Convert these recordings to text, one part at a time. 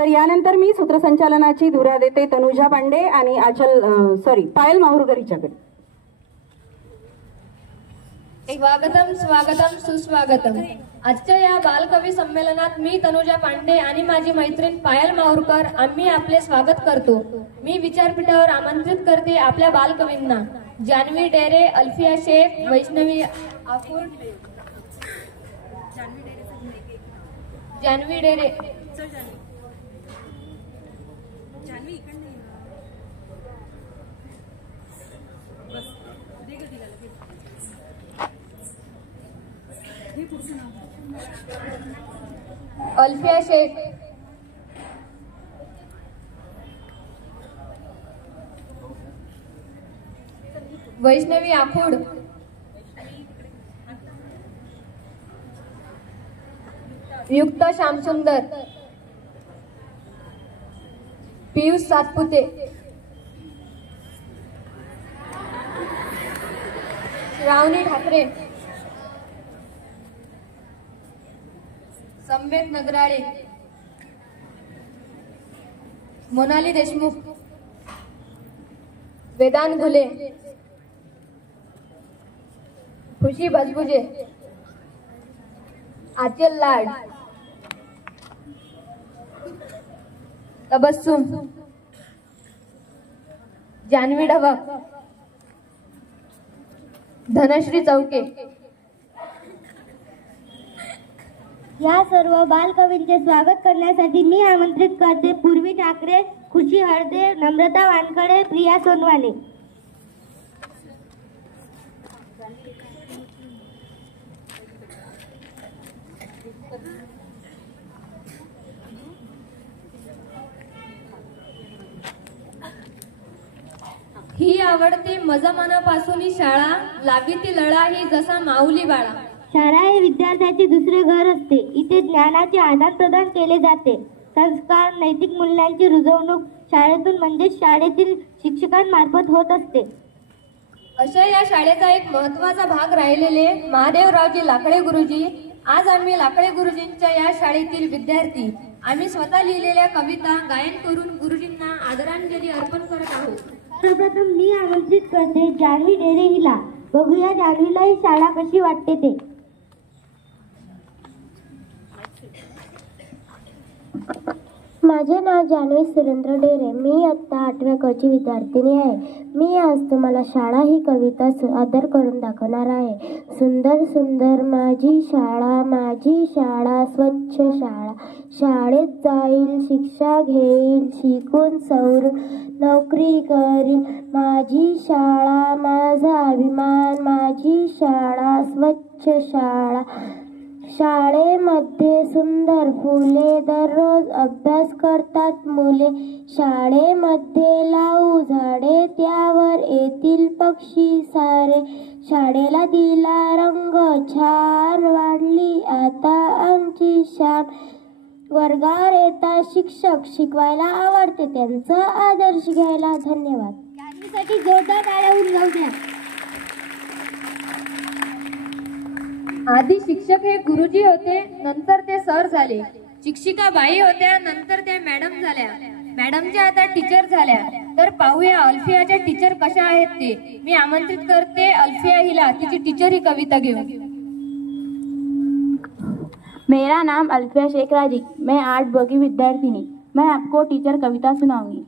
तर यानंतर मी सूत्रसंचालनाची धुरा देते तनुजा पांडे आणि पायल माहुरकर हिच्याकडे. स्वागतम स्वागतम सुस्वागतम. आजच्या या बालकवी संमेलनात मी तनुजा पांडे आणि माझी मैत्रीण पायल माहुरकर आम्ही आपले स्वागत करतो. मी विचारपीठावर आमंत्रित करते आपल्या बालकवींना जान्हवी डेरे, अल्फिया शेख, वैष्णवी आकुड, जान्हवी डेरे, अल्फिया शेख, वैष्णवी आकुड, युक्ता श्यामसुंदर, पियुष सातपुते, श्रावणी ठाकरे, संवेद नगराळे, मोनाली देशमुख, वेदांत घुले, खुशी भजबुजे, आचल लाड, तबस्सुम, जान्हवी ढवक, धनश्री चौके. या सर्व बालकवींचे स्वागत करण्यासाठी मी आमंत्रित करते पूर्वी ठाकरे, खुशी हळदे, नम्रता वानखडे, प्रिया सोनवाने. ही आवडते मजा मनापासून शाळा, लावी ती लळा ही जसा माऊली बाळा. शाळा हे विद्यार्थ्याचे दुसरे घर असते. इथे ज्ञानाचे आदान प्रदान केले जाते. संस्कार, नैतिक मूल्यांची रुजवणूक शाळेतून म्हणजेच शाळेतील शिक्षकांमार्फत होत असते. अशा या शाळेचा एक महत्त्वाचा भाग राहिलेले महादेवरावजी लाकडे गुरुजी. आज आम्ही लाकडे गुरुजींच्या या शाळेतील विद्यार्थी आम्ही स्वतः लिहिलेल्या कविता गायन करून गुरुजींना आदरांजली अर्पण करत आहोत. सर्वप्रथम मी आमंत्रित करते जान्हवी डेरे हिला. बघूया जान्हवीला ही शाळा कशी वाटते ते. माझे नाव जान्हवी सुरेंद्र डेरे. मी इयत्ता 8व्या क ची विद्यार्थिनी आहे. मी आज तुम्हाला शाळा ही कविता सादर करून दाखवणार आहे. सुंदर सुंदर माझी शाळा, स्वच्छ शाळा. शाळेत जाईल, शिक्षा घेईल, शिकून सौर नोकरी करील. माझी शाळा माझा अभिमान, माझी शाळा स्वच्छ शाळा. शाळेमध्ये सुंदर फुले, दररोज अभ्यास करतात मुले. शाळेमध्ये लावू झाडे, त्यावर येतील पक्षी सारे. शाळेला दिला रंग छान, वाढली आता आमची शान. वर्गावर येतात शिक्षक, शिकवायला आवडते त्यांचा आदर्श घ्यायला. धन्यवाद. जान्हवीसाठी जोरदार टाळ्या जाऊ द्या. आधी शिक्षक हे गुरुजी होते, नंतर ते सर झाले. शिक्षिका बाई होत्या, नंतर त्या मॅडम झाल्या. मॅडमच्या आता टीचर झाल्या. तर पाहूया अल्फियाच्या टीचर कशा आहेत ते. मी आमंत्रित करते अल्फिया हिला तिची टीचर ही कविता घेऊन. मेरा नाम अल्फिया शेख राजी. मैं 8 की विद्यार्थिनी. मैं आपको टीचर कविता सुनाऊंगी.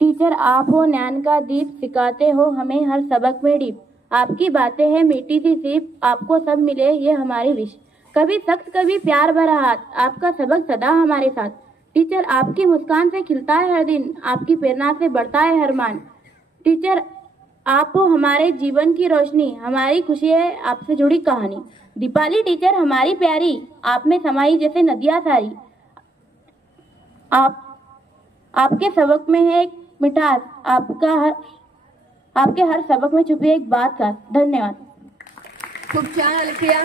टीचर आप हो ज्ञान का दीप, सिखाते हो हमें हर सबक में डीप. आपकी बातें हैं मीठी सी सीप, आपको सब मिले ये हमारी विश. कभी सख्त कभी प्यार भरा हाथ, आपका सबक सदा हमारे साथ. टीचर आपकी मुस्कान से खिलता है हर दिन, आपकी प्रेरणा से बढ़ता है हर मान. टीचर आप हो हमारे जीवन की रोशनी, हमारी खुशी है आपसे जुड़ी कहानी. दीपाली टीचर हमारी प्यारी, आप में समाई जैसे नदियाँ सारी. आपके सबक में है एक मिठास, आपके हर सबक में छुपी एक बात खास. धन्यवाद. खूप छान अल्फिया.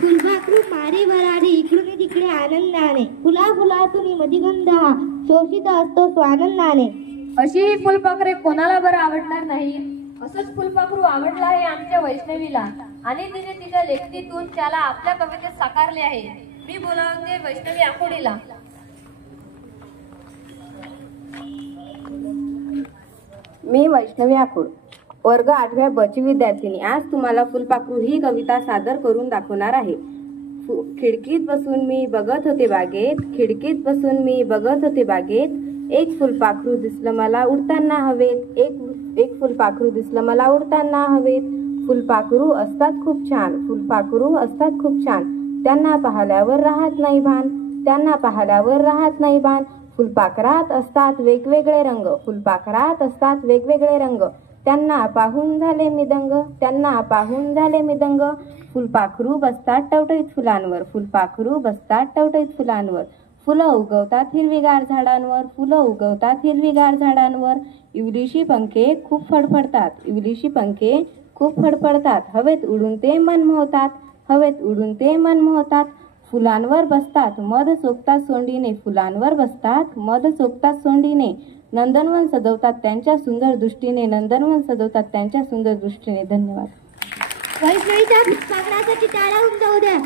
फुलपाखरू मारे भरारी, इकडून तिकडे आनंदाने. फुला फुलातून मदिगंध हा, शोषित असतो स्वानंदाने. अशी ही फुलपाखरे कोणाला बरं आवडणार नाही. असंच फुलपाखरू आवडलं आहे आमच्या वैष्णवीला आणि तिने तिच्या लेखणीतून त्याला आपल्या कवितेत साकारले आहे. मी बोलावते वैष्णवी आकुडीला. मी वैष्णवी आखूड, वर्ग 8व्या ब ची विद्यार्थिनी. आज तुम्हाला फुलपाखरू ही कविता सादर करून दाखवणार आहे. खिडकीत बसून मी बघत होते बागेत, खिडकीत बसून मी बघत होते बागेत, एक फुलपाखरू दिसलं मला उडताना हवेत, एक फुलपाखरू दिसलं मला उडताना हवेत. फुलपाखरू असतात खूप छान, फुलपाखरू असतात खूप छान, त्यांना पाहिल्यावर राहत नाही भान, त्यांना पाहिल्यावर राहत नाही भान. फुलपाखरात असतात वेगवेगळे रंग, फुलपाखरात असतात वेगवेगळे रंग, त्यांना पाहून झाले मी दंग, त्यांना पाहून झाले मी दंग. फुलपाखरू बसतात टवटवीत फुलांवर, फुलपाखरू बसतात टवटवीत फुलांवर, फुलं उगवतात हिरवीगार झाडांवर, फुलं उगवतात हिरवीगार झाडांवर. इवलीशी पंखे खूप फडफडतात, इवलीशी पंखे खूप फडफडतात, हवेत उडून ते मनमोहतात, हवेत उडून ते मनमोहतात. फुलांवर बसतात मध चोखतात सोंडीने, फुलांवर बसतात मध चोखतात सोंडीने, नंदनवन सजवतात त्यांच्या सुंदर दृष्टीने, नंदनवन सजवतात त्यांच्या सुंदर दृष्टीने. धन्यवाद. वैष्णवीच्या फुलपाखरासाठी टाळ्या होऊन जाऊ द्या.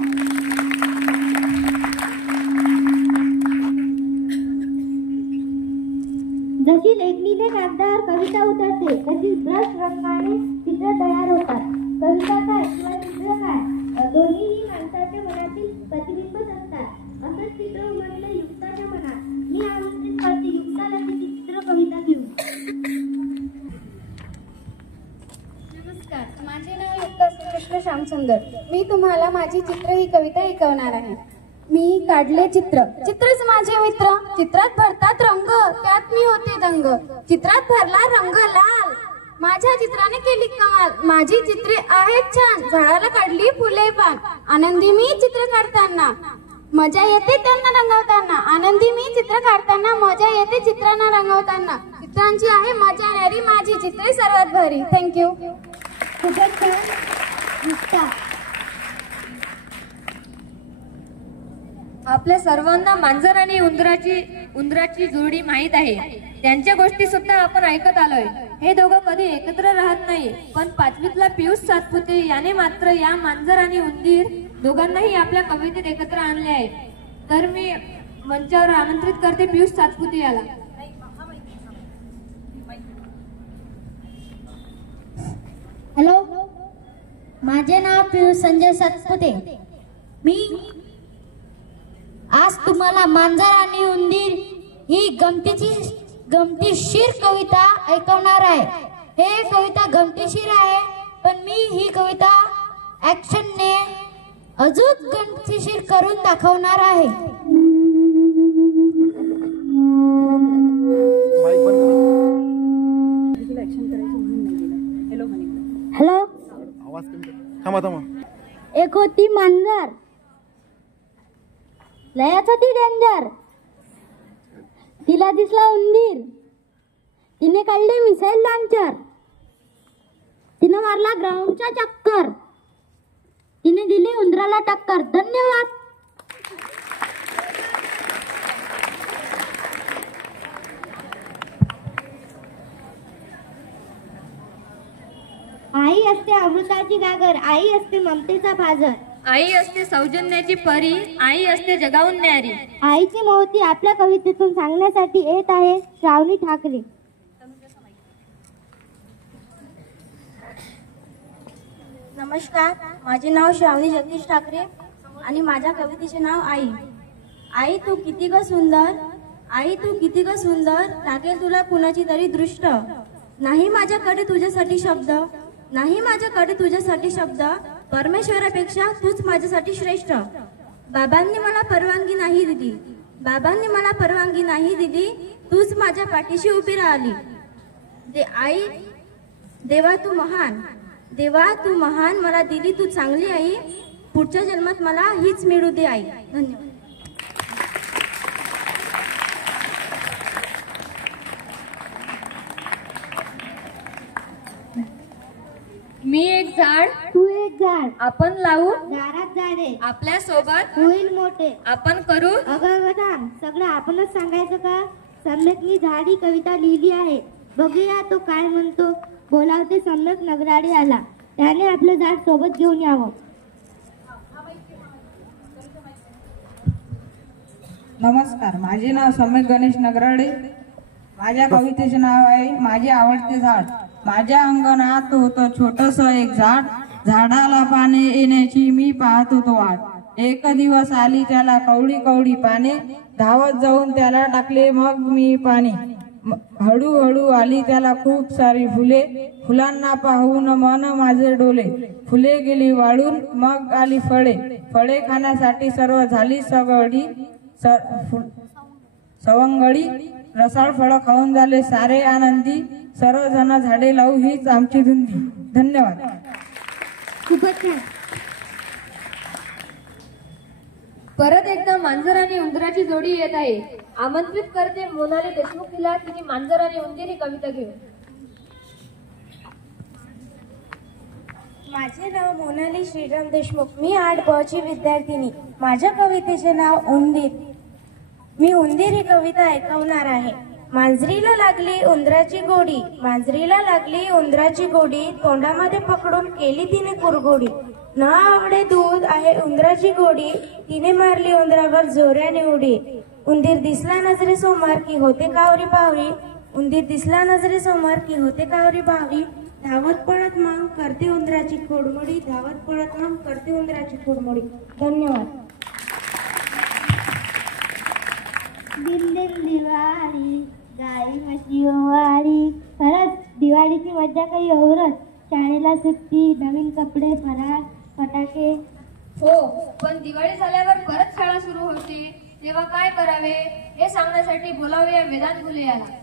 जशी लेखणीने कागदावर कविता उतरते, तशी ब्रश रंगाने चित्र तयार होतात. कविता काय किंवा चित्र काय, दोन्हीही माणसाच्या मनातील प्रतिबिंबच असतात. असंच चित्र उमटलं युक्ताच्या मनात. मी आमंत्रित करते युक्ताला तिची चित्र कविता घेऊन. नमस्कार, माझे नाव युक्ता श्रीकृष्ण श्यामसुंदर. मी तुम्हाला माझी चित्र ही कविता ऐकवणार आहे. मी काढले चित्र, चित्रच माझे मित्र, चित्रात भरतात रंग, त्यात मी होते दंग. चित्रात भरला रंग लाल, माझ्या चित्राने केली कमाल. माझी चित्रे आहेत छान, झाडाला काढली फुले पान. आनंदी मी चित्र काढताना, मजा येते त्यांना रंगवताना. आनंदी मी चित्र काढताना, मजा येते चित्रांना रंगवताना. चित्रांची आहे मजा न्यारी, माझी चित्रे सर्वात भारी. थँक्यू. खूपच छान युक्ता. आपल्या सर्वांना मांजर आणि उंदराची जोडी माहीत आहे. त्यांच्या गोष्टी सुद्धा आपण ऐकत आलोय. हे दोघं कधी एकत्र राहत नाही, पण 5वीतला पियुष सातपुते याने मात्र या मांजर आणि उंदीर दोघांनाही आपल्या कवितेत एकत्र आणले आहे. तर मी मंचावर आमंत्रित करते पियुष सातपुते याला. हॅलो, माझे नाव पियुष संजय सातपुते. मी आज तुम्हाला मांजर आणि उंदीर ही गमतीशीर कविता ऐकवणार आहे. हे कविता गमतीशीर आहे, पण मी ही कविता ऍक्शनने अजून गमतीशीर करून दाखवणार आहे. हॅलो, एक होती मांजर, लयाच होती डेंजर. तिला दिसला उंदीर, तिने काढले मिसाईल लॉन्चर. तिने मारला ग्राउंडच्या चक्कर, तिने दिली उंदराला टक्कर. धन्यवाद. आई असते अमृताची गागर, आई असते ममतेचा भाजर, आई असते सौजन्याची परी, आई असते जगावून न्यारी. आईची महती आपल्या कवितेतून सांगण्यासाठी येत आहे श्रावणी ठाकरे. नमस्कार, माझे नाव श्रावणी जगदीश ठाकरे आणि माझ्या कवितेचे नाव आई. आई तू किती ग सुंदर, आई तू किती ग सुंदर, लागेल तुला कुणाची तरी दृष्ट. नाही माझ्याकडे तुझ्यासाठी शब्द, नाही माझ्याकडे तुझ्यासाठी शब्द, परमेश्वरापेक्षा तूच माझ्यासाठी श्रेष्ठ. बाबांनी मला परवानगी नाही दिली, बाबांनी मला परवानगी नाही दिली, तूच माझ्या पाठीशी उभी राहिली. आई देवा तू महान, देवा तू महान, मला दिली तू चांगली आई, पुढच्या जन्मात मला हीच मिळू दे आई. धन्यवाद. मी एक झाड, तू एक झाड, आपण लावू दारात झाडे, आपल्या सोबत होईल मोठे. आपण करू. अगं थांब, सगळं आपणच सांगायचं का? सम्यक मी झाड ही कविता लिहिली आहे, बघूया तो काय म्हणतो. बोलावते सम्यक नगराडे आला, त्याने आपलं झाड सोबत घेऊन यावं. नमस्कार, माझे नाव सम्यक गणेश नगराडे. माझ्या कवितेचे नाव आहे माझे आवडते झाड. माझ्या अंगणात होतं छोटस एक झाड, झाडाला पाने येण्याची मी पाहत होतो वाट. एक दिवस आली त्याला कवडी कवडी पाने, धावत जाऊन त्याला टाकले मग मी पाणी. हळूहळू आली त्याला खूप सारी फुले, फुलांना पाहून मन माझे डोले. फुले गेली वाळून मग आली फळे, फळे खाण्यासाठी सर्व झाली सवंगडी. रसाळ फळं खाऊन झाले सारे आनंदी, सर्वजण झाडे लावू हीच आमची धुंदी. धन्यवाद. खूपच छान. परत एकदा मांजर आणि उंदराची जोडी येत आहे. आमंत्रित करते मोनाली देशमुख तिला तिची मांजर आणि उंदीर ही कविता घेऊन. माझे नाव मोनाली श्रीराम देशमुख. मी 8ब ची विद्यार्थिनी. माझ्या कवितेचे नाव उंदीर. मी उंदीर ही कविता ऐकवणार आहे. मांजरीला लागली उंदराची गोडी, मांजरीला लागली उंदराची गोडी, तोंडामध्ये पकडून केली तिने कुरघोडी. न आवडे दूध आहे उंदराची गोडी, तिने मारली उंदरावर जोऱ्याने उडी. उंदीर दिसला नजरे समोर की होते कावरी बावरी, उंदीर दिसला नजरे समोर की होते कावरी बावरी. धावत पळत मग करते उंदराची खोडमोडी, धावत पळत मग करते उंदराची खोडमोडी. धन्यवाद. दिल्लीत दिवाळी, गाई म्हशी ओवाळी, खरंच दिवाळीची मजा काही औरच. शाळेला सुट्टी, नवीन कपडे, फराळ, फटाके. हो, पण दिवाळी झाल्यावर परत शाळा सुरू होते, तेव्हा काय करावे हे सांगण्यासाठी बोलावूया वेदांत घुले याला.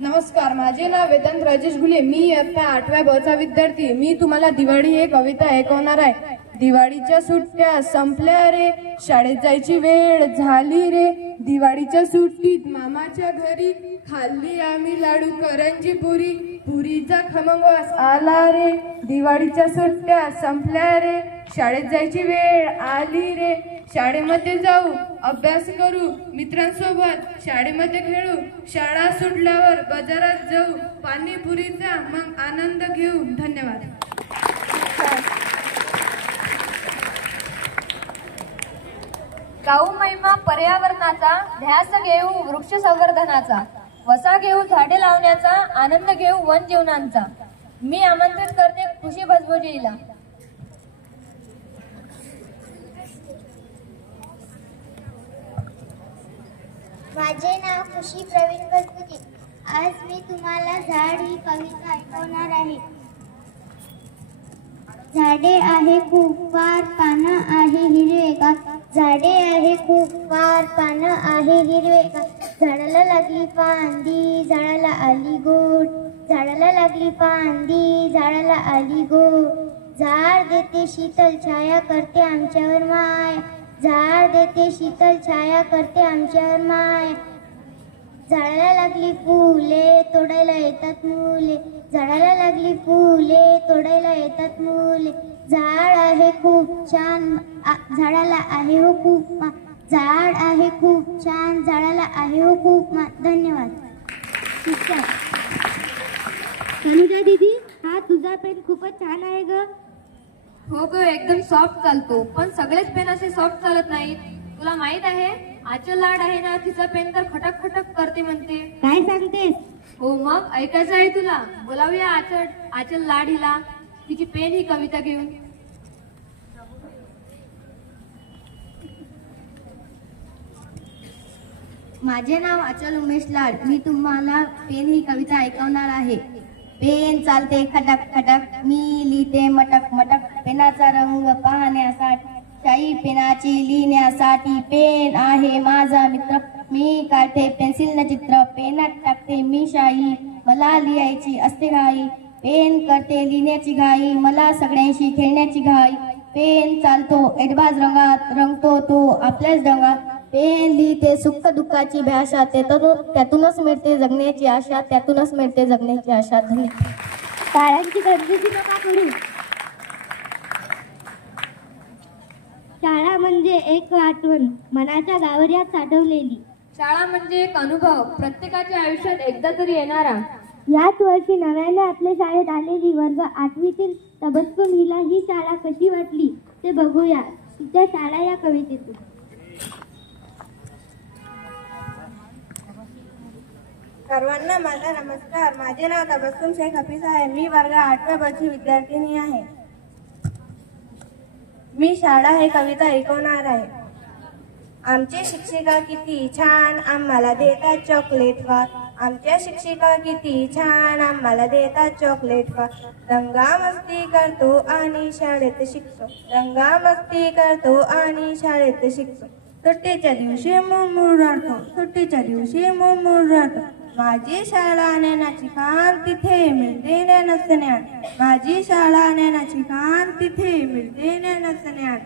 नमस्कार, माझे नाव वेदांत राजेश घुले. मी इयत्ता 8व्या ब चा विद्यार्थी. मी तुम्हाला दिवाळी ही कविता ऐकवणार आहे. दिवाळीच्या सुट्ट्या संपल्या रे, शाळेत जायची वेळ झाली रे. दिवाळीच्या सुट्टीत मामाच्या घरी खाल्ली आम्ही लाडू करंजी पुरी, पुरीचा खमंग वास आला रे. दिवाळीच्या सुट्ट्या संपल्या रे, शाळेत जायची वेळ आली रे. शाळेमध्ये जाऊ, अभ्यास करू, मित्रांसोबत शाळेमध्ये खेळू. शाळा सुटल्यावर बाजारात जाऊ, पाणीपुरीचा मग आनंद घेऊ. धन्यवाद. गाऊ महिमा पर्यावरणाचा, ध्यास घेऊ वृक्ष संवर्धनाचा, वसा घेऊ झाडे लावण्याचा, आनंद घेऊ वन जीवनांचा. मी आमंत्रित करते खुशी भजबोजीला. माझे नाव खुशी प्रवीण भजबुजी. आज मी तुम्हाला झाड ही कविता ऐकवणार आहे. झाडे आहे खूप फार, पानं आहे हिरवेगार, झाडे आहे खूप फार, पानं आहे हिरवेगार. झाडाला लागली फांदी, झाडाला आली गोड, झाडाला लागली फांदी, झाडाला आली गोड. झाड देते शीतल छाया, करते आमच्यावर माय, झाड देते शीतल छाया, करते आमच्यावर माय. झाडाला लागली फुले, तोडायला येतात मुले, झाडाला लागली फुले, तोडायला येतात मुले. झाड आहे खूप छान, झाडाला आहे हो खूप मान, झाड आहे खूप छान, झाडाला आहे हो खूप मान. धन्यवाद. तनुजा दीदी, हा तुझा पेन खूपच छान आहे ग. हो ग, एकदम सॉफ्ट चालतो, पण सगळेच पेन असे सॉफ्ट चालत नाहीत. तुला माहित आहे, आचल लाड आहे ना, तिचा पेन तर खटक खटक करते म्हणते. काय सांगतेस? हो मग, ऐकायचं आहे तुला. बोलावूया आचल लाड हिला, तिची पेन ही कविता घेऊन. माझे नाव आचल उमेश लाड. मी तुम्हाला पेन ही कविता ऐकवणार आहे. पेन चालते खटक खटक, मी लिहिते मटक मटक, पेनाचा रंग पाहण्यासाठी, शाई पेनाची लिहिण्यासाठी. पेन आहे माझा मित्र, मी काढते पेन्सिलने चित्र, पेनात टाकते मी शाई, मला लिहायची असते घाई. पेन करते लिहिण्याची घाई, मला सगळ्यांशी खेळण्याची घाई. पेन चालतो एडबाज रंगात, रंगतो तो आपल्याच रंगात. पेन लिहिते सुख दुःखाची भाषा, त्यातूनच मिळते जगण्याची आशा, त्यातूनच मिळते जगण्याची आशा. धन्यवाद. टाळ्यांची गरजेची नका करू. शाळा म्हणजे एक आठवण, मनाच्या गावऱ्यात साठवलेली. शाळा म्हणजे एक अनुभव, प्रत्येकाच्या आयुष्यात एकदा तरी येणारा. याच वर्षी नव्याने आपल्या शाळेत आलेली वर्ग 8वीतील तबस्सुम हिला ही शाळा कशी वाटली ते बघूया. तुमच्या शाळा या कवितेतून. सर्वांना माझा नमस्कार. माझे नाव तबस्सुम शेख हफीज आहे. मी वर्ग 8व्या ब ची विद्यार्थिनी आहे. मी शाळा हे कविता ऐकवणार आहे. आमचे शिक्षिका किती छान आम्हाला देतात चॉकलेट वा. आमच्या शिक्षिका किती छान आम्हाला देतात चॉकलेट वा. दंगा मस्ती करतो आणि शाळेत शिकतो. दंगा मस्ती करतो आणि शाळेत शिकतो. सुट्टीच्या दिवशी मुरमुर रडतो. सुट्टीच्या दिवशी मुरमुर रडतो. माझी शाळा नेण्याची खान तिथे मिळते ज्ञानाचं ज्ञान. माझी शाळा नेण्याची खान तिथे मिळते ज्ञानाचं ज्ञान.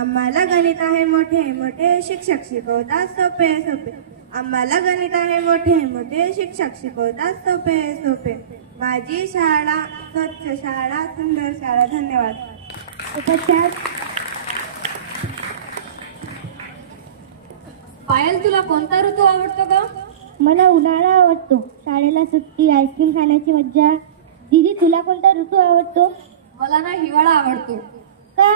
आम्हाला गणित आहे मोठे मोठे शिक्षक शिकवतात सोपे सोपे. आम्हाला गणित आहे मोठे मोठे शिक्षक शिकवतात सोपे सोपे. माझी शाळा स्वच्छ शाळा सुंदर शाळा. धन्यवाद. पायल, तुला कोणता ऋतू आवडतो का? मला उन्हाळा आवडतो. शाळेला सुट्टी, आईस्क्रीम खाण्याची मज्जा. दीदी, तुला कोणता ऋतू आवडतो? मला ना हिवाळा आवडतो. का?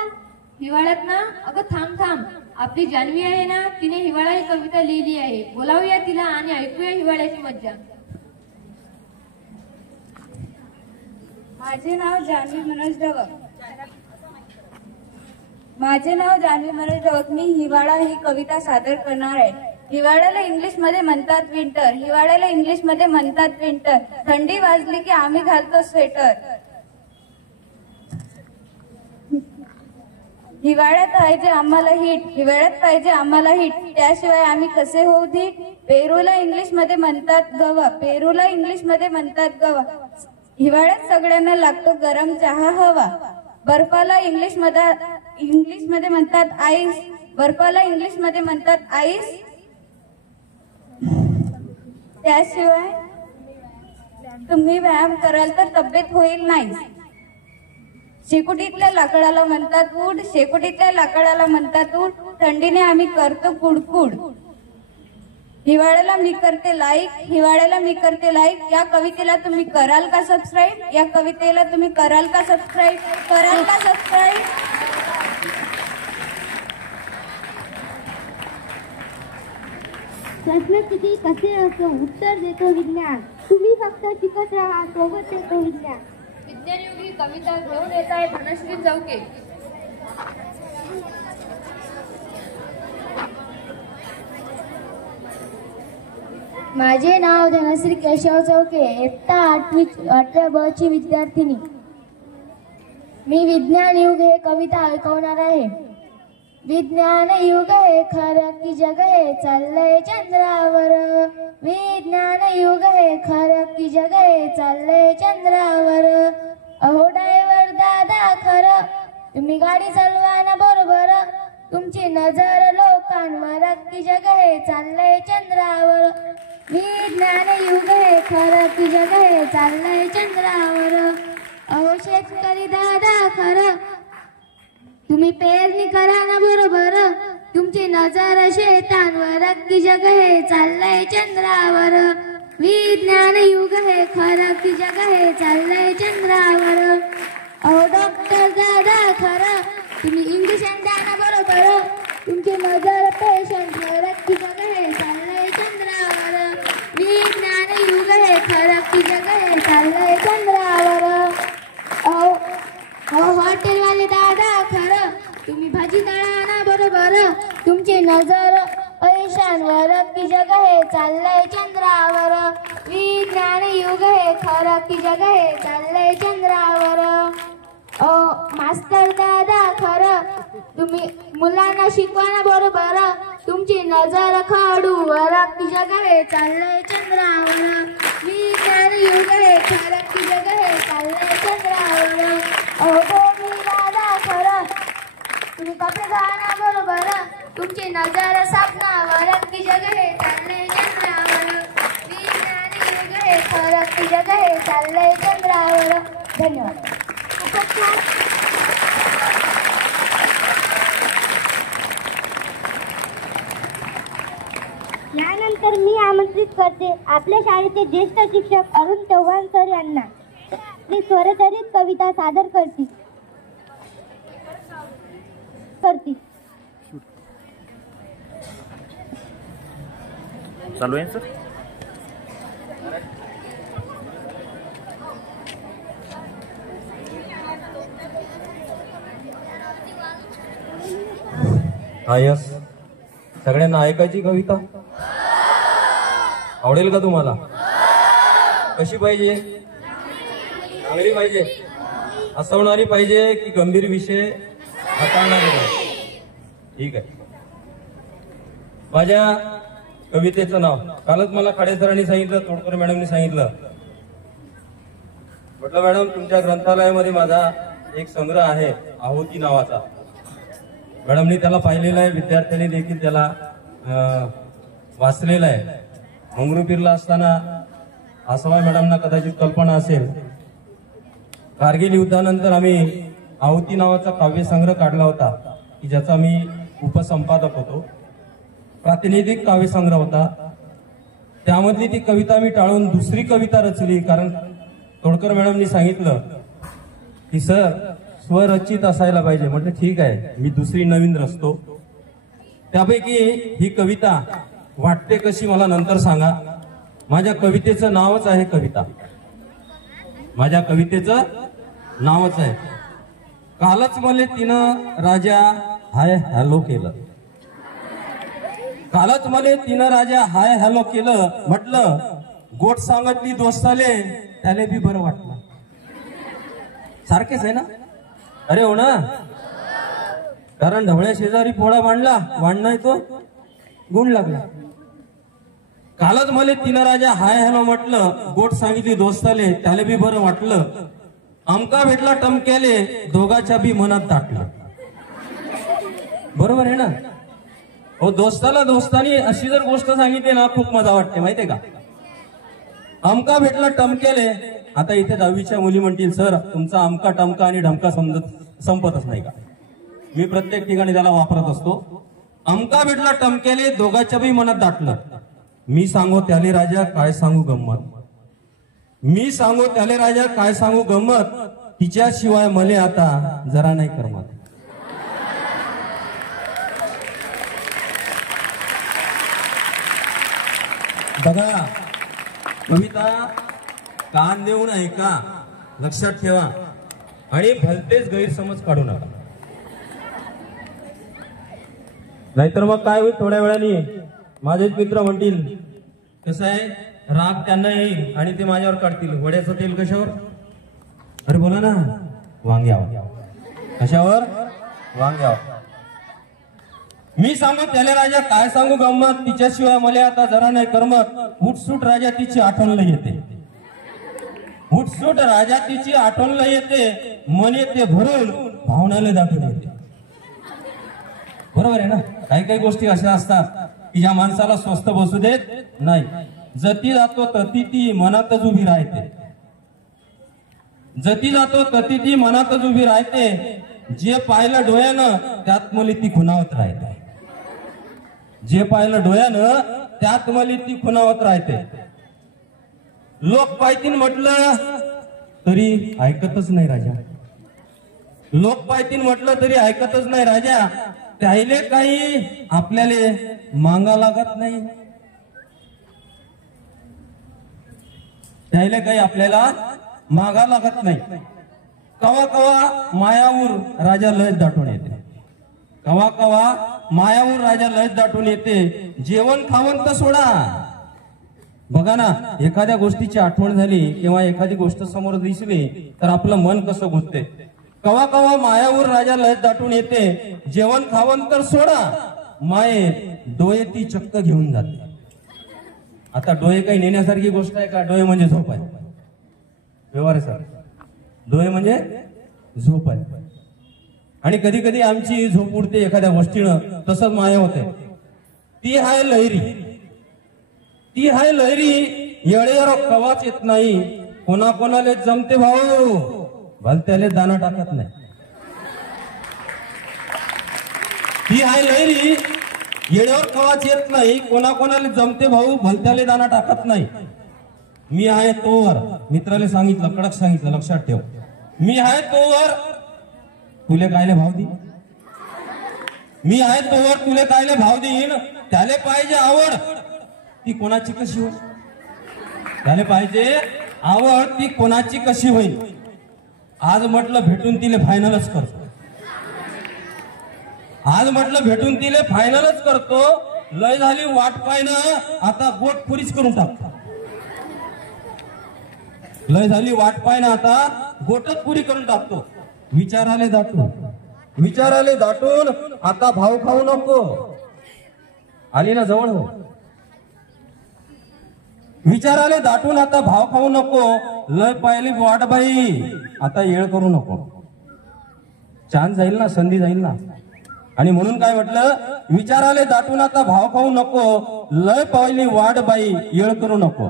हिवाळ्यात ना, अगं थांब थांब, आपली जान्हवी आहे ना, तिने हिवाळा ही कविता लिहिली आहे. बोलावूया तिला आणि ऐकूया हिवाळ्याची मज्जा. माझे नाव जान्हवी मनोज ढवक. माझे नाव जान्हवी मनोज ढवक. मी हिवाळा ही कविता सादर करणार आहे. हिवाळ्याला इंग्लिश मध्ये म्हणतात विंटर. हिवाळ्याला इंग्लिश मध्ये म्हणतात विंटर. थंडी वाजली की आम्ही घालतो स्वेटर. हिवाळ्यात पाहिजे आम्हाला हिट. हिवाळ्यात पाहिजे आम्हाला हिट. त्याशिवाय आम्ही कसे होऊ धीट. पेरूला इंग्लिश मध्ये म्हणतात गवा. पेरूला इंग्लिश मध्ये म्हणतात गवा. हिवाळ्यात सगळ्यांना लागतो गरम चहा हवा. बर्फाला इंग्लिश मध्ये म्हणतात आईस. बर्फाला इंग्लिश मध्ये म्हणतात आईस. त्याशिवाय तुम्ही व्यायाम कराल तर तब्येत होईल नाही. शेकोटीतल्या लाकडाला म्हणतात वूड. शेकोटीतल्या लाकडाला म्हणतात वूड. थंडीने आम्ही करतो कुडकुड. हिवाळ्याला मी करते लाईक. हिवाळ्याला मी करते लाईक. या कवितेला तुम्ही कराल का सबस्क्राईब? या कवितेला तुम्ही कराल का सबस्क्राईब? कराल का सबस्क्राईब? प्रश्नस्थिती कसे असो उत्तर देतो विज्ञान. तुम्ही फक्त शिकत राहा, सोबत येतो विज्ञान. विज्ञानयोगी कविता घेऊन येत आहे धनश्री चौके. माझे नाव धनश्री केशव चौके, इयत्ता 8व्या ब ची विद्यार्थिनी. मी विज्ञान युग हे कविता ऐकवणार आहे. विज्ञान युग हे खरं की जग हे चाललंय चंद्रावर. विज्ञान युग हे खरं की जग हे चाललंय चंद्रावर. अहो ड्रायव्हर दादा खरं, तुम्ही गाडी चालवा ना बरोबर. तुमची नजर लोकांवर की जग हे चाललंय चंद्रावर. विज्ञान युग हे खरं की जग हे चाललंय चंद्रावर. अहो शेतकरी दादा खरं, तुम्ही पेरणी करा ना बरोबर. तुमची नजर शेतांवर की जग हे चाललंय चंद्रावर. विज्ञान युग हे खरं की जग हे चाललंय चंद्रावर. अहो डॉक्टर दादा खरं, तुम्ही इंजेक्शन द्या ना बरोबर. तुमची नजर पेशंटवर की जग हे चाललंय चंद्रावर. विज्ञान युग हे खरं की जग हे चाललंय चंद्रावर. अहो हॉटेलवाले दादा खरं, तुम्ही भाजी तळा ना बरोबर. तुमची नजर पैशांवर की जग हे चाललंय चंद्रावर. विज्ञान युग हे खरं की जग हे चाललंय चंद्रावर. मास्तर दादा खरं, तुम्ही मुलांना शिकवा ना बरोबर. तुमची नजर खडूवर की जग हे चाललंय चंद्रावर. विज्ञान युग हे खरं की जग हे चाललंय चंद्रावर. तुम्ही दादा खरं, तुम्ही कपडे घालना बरोबर. तुमची नजर साबणावर की जग हे चाललंय चंद्रावर. विज्ञान युग हे खरं की जग हे चाललंय चंद्रावर. धन्यवाद. यानंतर मी आमंत्रित करते आपल्या शाळेचे ज्येष्ठ शिक्षक अरुण चव्हाण सर यांना. ते स्वरचरित कविता सादर करतील. चालू आहे सर. हा यस, सगळ्यांना ऐकायची कविता आवडेल का तुम्हाला? कशी पाहिजे? चांगली पाहिजे, हसवणारी पाहिजे की गंभीर विषय हाताळणारी पाहिजे? ठीक आहे. माझ्या कवितेचं नाव कालच मला खाडे सरांनी सांगितलं, तोडकर मॅडमनी सांगितलं. म्हटलं मॅडम तुमच्या ग्रंथालयामध्ये माझा एक संग्रह आहे आहुती नावाचा. मॅडमनी त्याला पाहिलेला आहे, विद्यार्थ्यांनी देखील त्याला वाचलेला आहे. मंगरुपीरला असताना आसवा मॅडमना कदाचित कल्पना असेल, कारगिल युद्धानंतर आम्ही आहुती नावाचा काव्यसंग्रह काढला होता की ज्याचा मी उपसंपादक होतो. प्रातिनिधिक काव्यसंग्रह होता. त्यामधली ती कविता मी टाळून दुसरी कविता रचली, कारण तोडकर मॅडमनी सांगितलं की सर स्वरचित असायला पाहिजे. म्हटलं ठीक आहे, मी दुसरी नवीन रचतो. त्यापैकी ही कविता वाटते कशी मला नंतर सांगा. माझ्या कवितेचं नावच आहे कविता. माझ्या कवितेचं नावच आहे. कालच मले तिनं राजा हाय हॅलो केलं. कालच मले तिनं राजा हाय हॅलो केलं. म्हटलं गोट सांगतली दोस्ताले, त्याले बी बरं वाटलं. सारखेच आहे ना? अरे हो ना, कारण ढवळ्या शेजारी पोळा मांडला, वाढणार तो गुण लागला. कालच मले तिनं राजा हाय हॅलो म्हटलं, गोट सांगितली दोस्ताले, त्याले बी बरं वाटलं. आमका भेटला टमक्याले, दोघाच्या बी मनात दाटलं. बरोबर आहे ना? हो, दोस्ताला दोस्तानी अशी जर गोष्ट सांगितली ना खूप मजा वाटते, माहितीये का? आमका भेटला टमक्याले. आता इथे 10वीच्या मुली म्हणतील सर तुमचा आमका टमका आणि ढमका संपतच नाही का? मी प्रत्येक ठिकाणी त्याला वापरत असतो. आमका भेटला टमक्याले, दोघाच्या बी मनात दाटलं. मी सांगू त्याले राजा काय सांगू गंमत. मी सांगू त्याले राजा काय सांगू गंमत. तिच्याशिवाय मले आता जरा नाही करमत. बघा, कविता कान देऊन ऐका, लक्षात ठेवा आणि भलतेच गैरसमज काढू नका. नाहीतर मग काय होईल, थोड्या वेळाने माझेच मित्र म्हणतील कसं आहे, राग त्यांना येईल आणि ते माझ्यावर काढतील. वड्याचं तेल कशावर? अरे बोला ना, वांग्यावर. कशावर? वांग्यावर. मी सांगू त्याले राजा काय सांगू गंमत. तिच्याशिवाय मला आता जरा नाही करमत. उठसूट राजा तिची आठवण येते. उठसूट राजा तिची आठवण येते. मन येते भरून, भावनाला दाखवून येते. बरोबर आहे ना? काही काही गोष्टी अशा असतात की ज्या माणसाला स्वस्थ बसू देत नाही. जती जातो तती ती मनातच उभी राहते. जती जातो तती ती मनातच उभी राहते. जे पाहिलं डोळ्यानं त्यात मला ती खुणावत राहते. जे पाहिलं डोळ्यानं त्यात मला ती खुणावत राहते. लोक पायतीन म्हटलं तरी ऐकतच नाही राजा. लोक पायतीन म्हटलं तरी ऐकतच नाही राजा. त्याले काही आपल्याला मागा लागत नाही. त्याले काही आपल्याला मागा लागत नाही. कवा कवा मायावर राजा लयच दाटून येते. कवा कवा मायावर राजा लयच दाटून येते. जेवण खावण तर सोडा. बघा ना, एखाद्या गोष्टीची आठवण झाली किंवा एखादी गोष्ट समोर दिसली तर आपलं मन कसं गुंतते. कवा कवा मायावर राजा लयच दाटून येते. जेवण खावण तर सोडा, माये डोळे ती चक्क घेऊन जाते. आता डोळे काही नेण्यासारखी गोष्ट आहे का? डोळे म्हणजे झोप आहे. व्यवहार सर, डोळे म्हणजे झोप आहे. आणि कधी कधी आमची झोप उडते एखाद्या गोष्टीनं. तसंच माया होते. ती हाय लहरी. ती हाय लहरी, येळेवर कवाच येत नाही. कोणाकोणाला जमते भाऊ, भलत्याले दाना टाकत नाही. ती हाय लहरी, येळेवर कवाच येत नाही. कोणाकोणाला जमते भाऊ, भलत्याले दाना टाकत नाही. मी आहे तोवर, मित्राला सांगितलं, कडक सांगितलं, लक्षात ठेव. मी आहे तोवर तुले कायले भाव देईन. मी आहे तोवर तुले कायले भाव देईन. त्याले पाहिजे आवड, ती कोणाची कशी होईल? झाले पाहिजे आवड ती कोणाची कशी होईल. आज म्हटलं भेटून तिले फायनलच करतो. आज म्हटलं भेटून तिले फायनलच करतो. लय झाली वाट पायनं आता गोट पुरीच करून टाकतो. लय झाली वाट पायनं आता गोटच पुरी करून टाकतो. विचाराले दाटून आता भाव खाऊ नको. आली ना जवळ हो. विचाराले दाटून आता भाव खाऊ नको. लय पाहिली वाट बाई आता येळ करू नको. चान्स जाईल ना, संधी जाईल ना. आणि म्हणून काय म्हटलं, विचाराले दाटून आता भाव खाऊ नको. लय पाहिली वाट बाई येळ करू नको.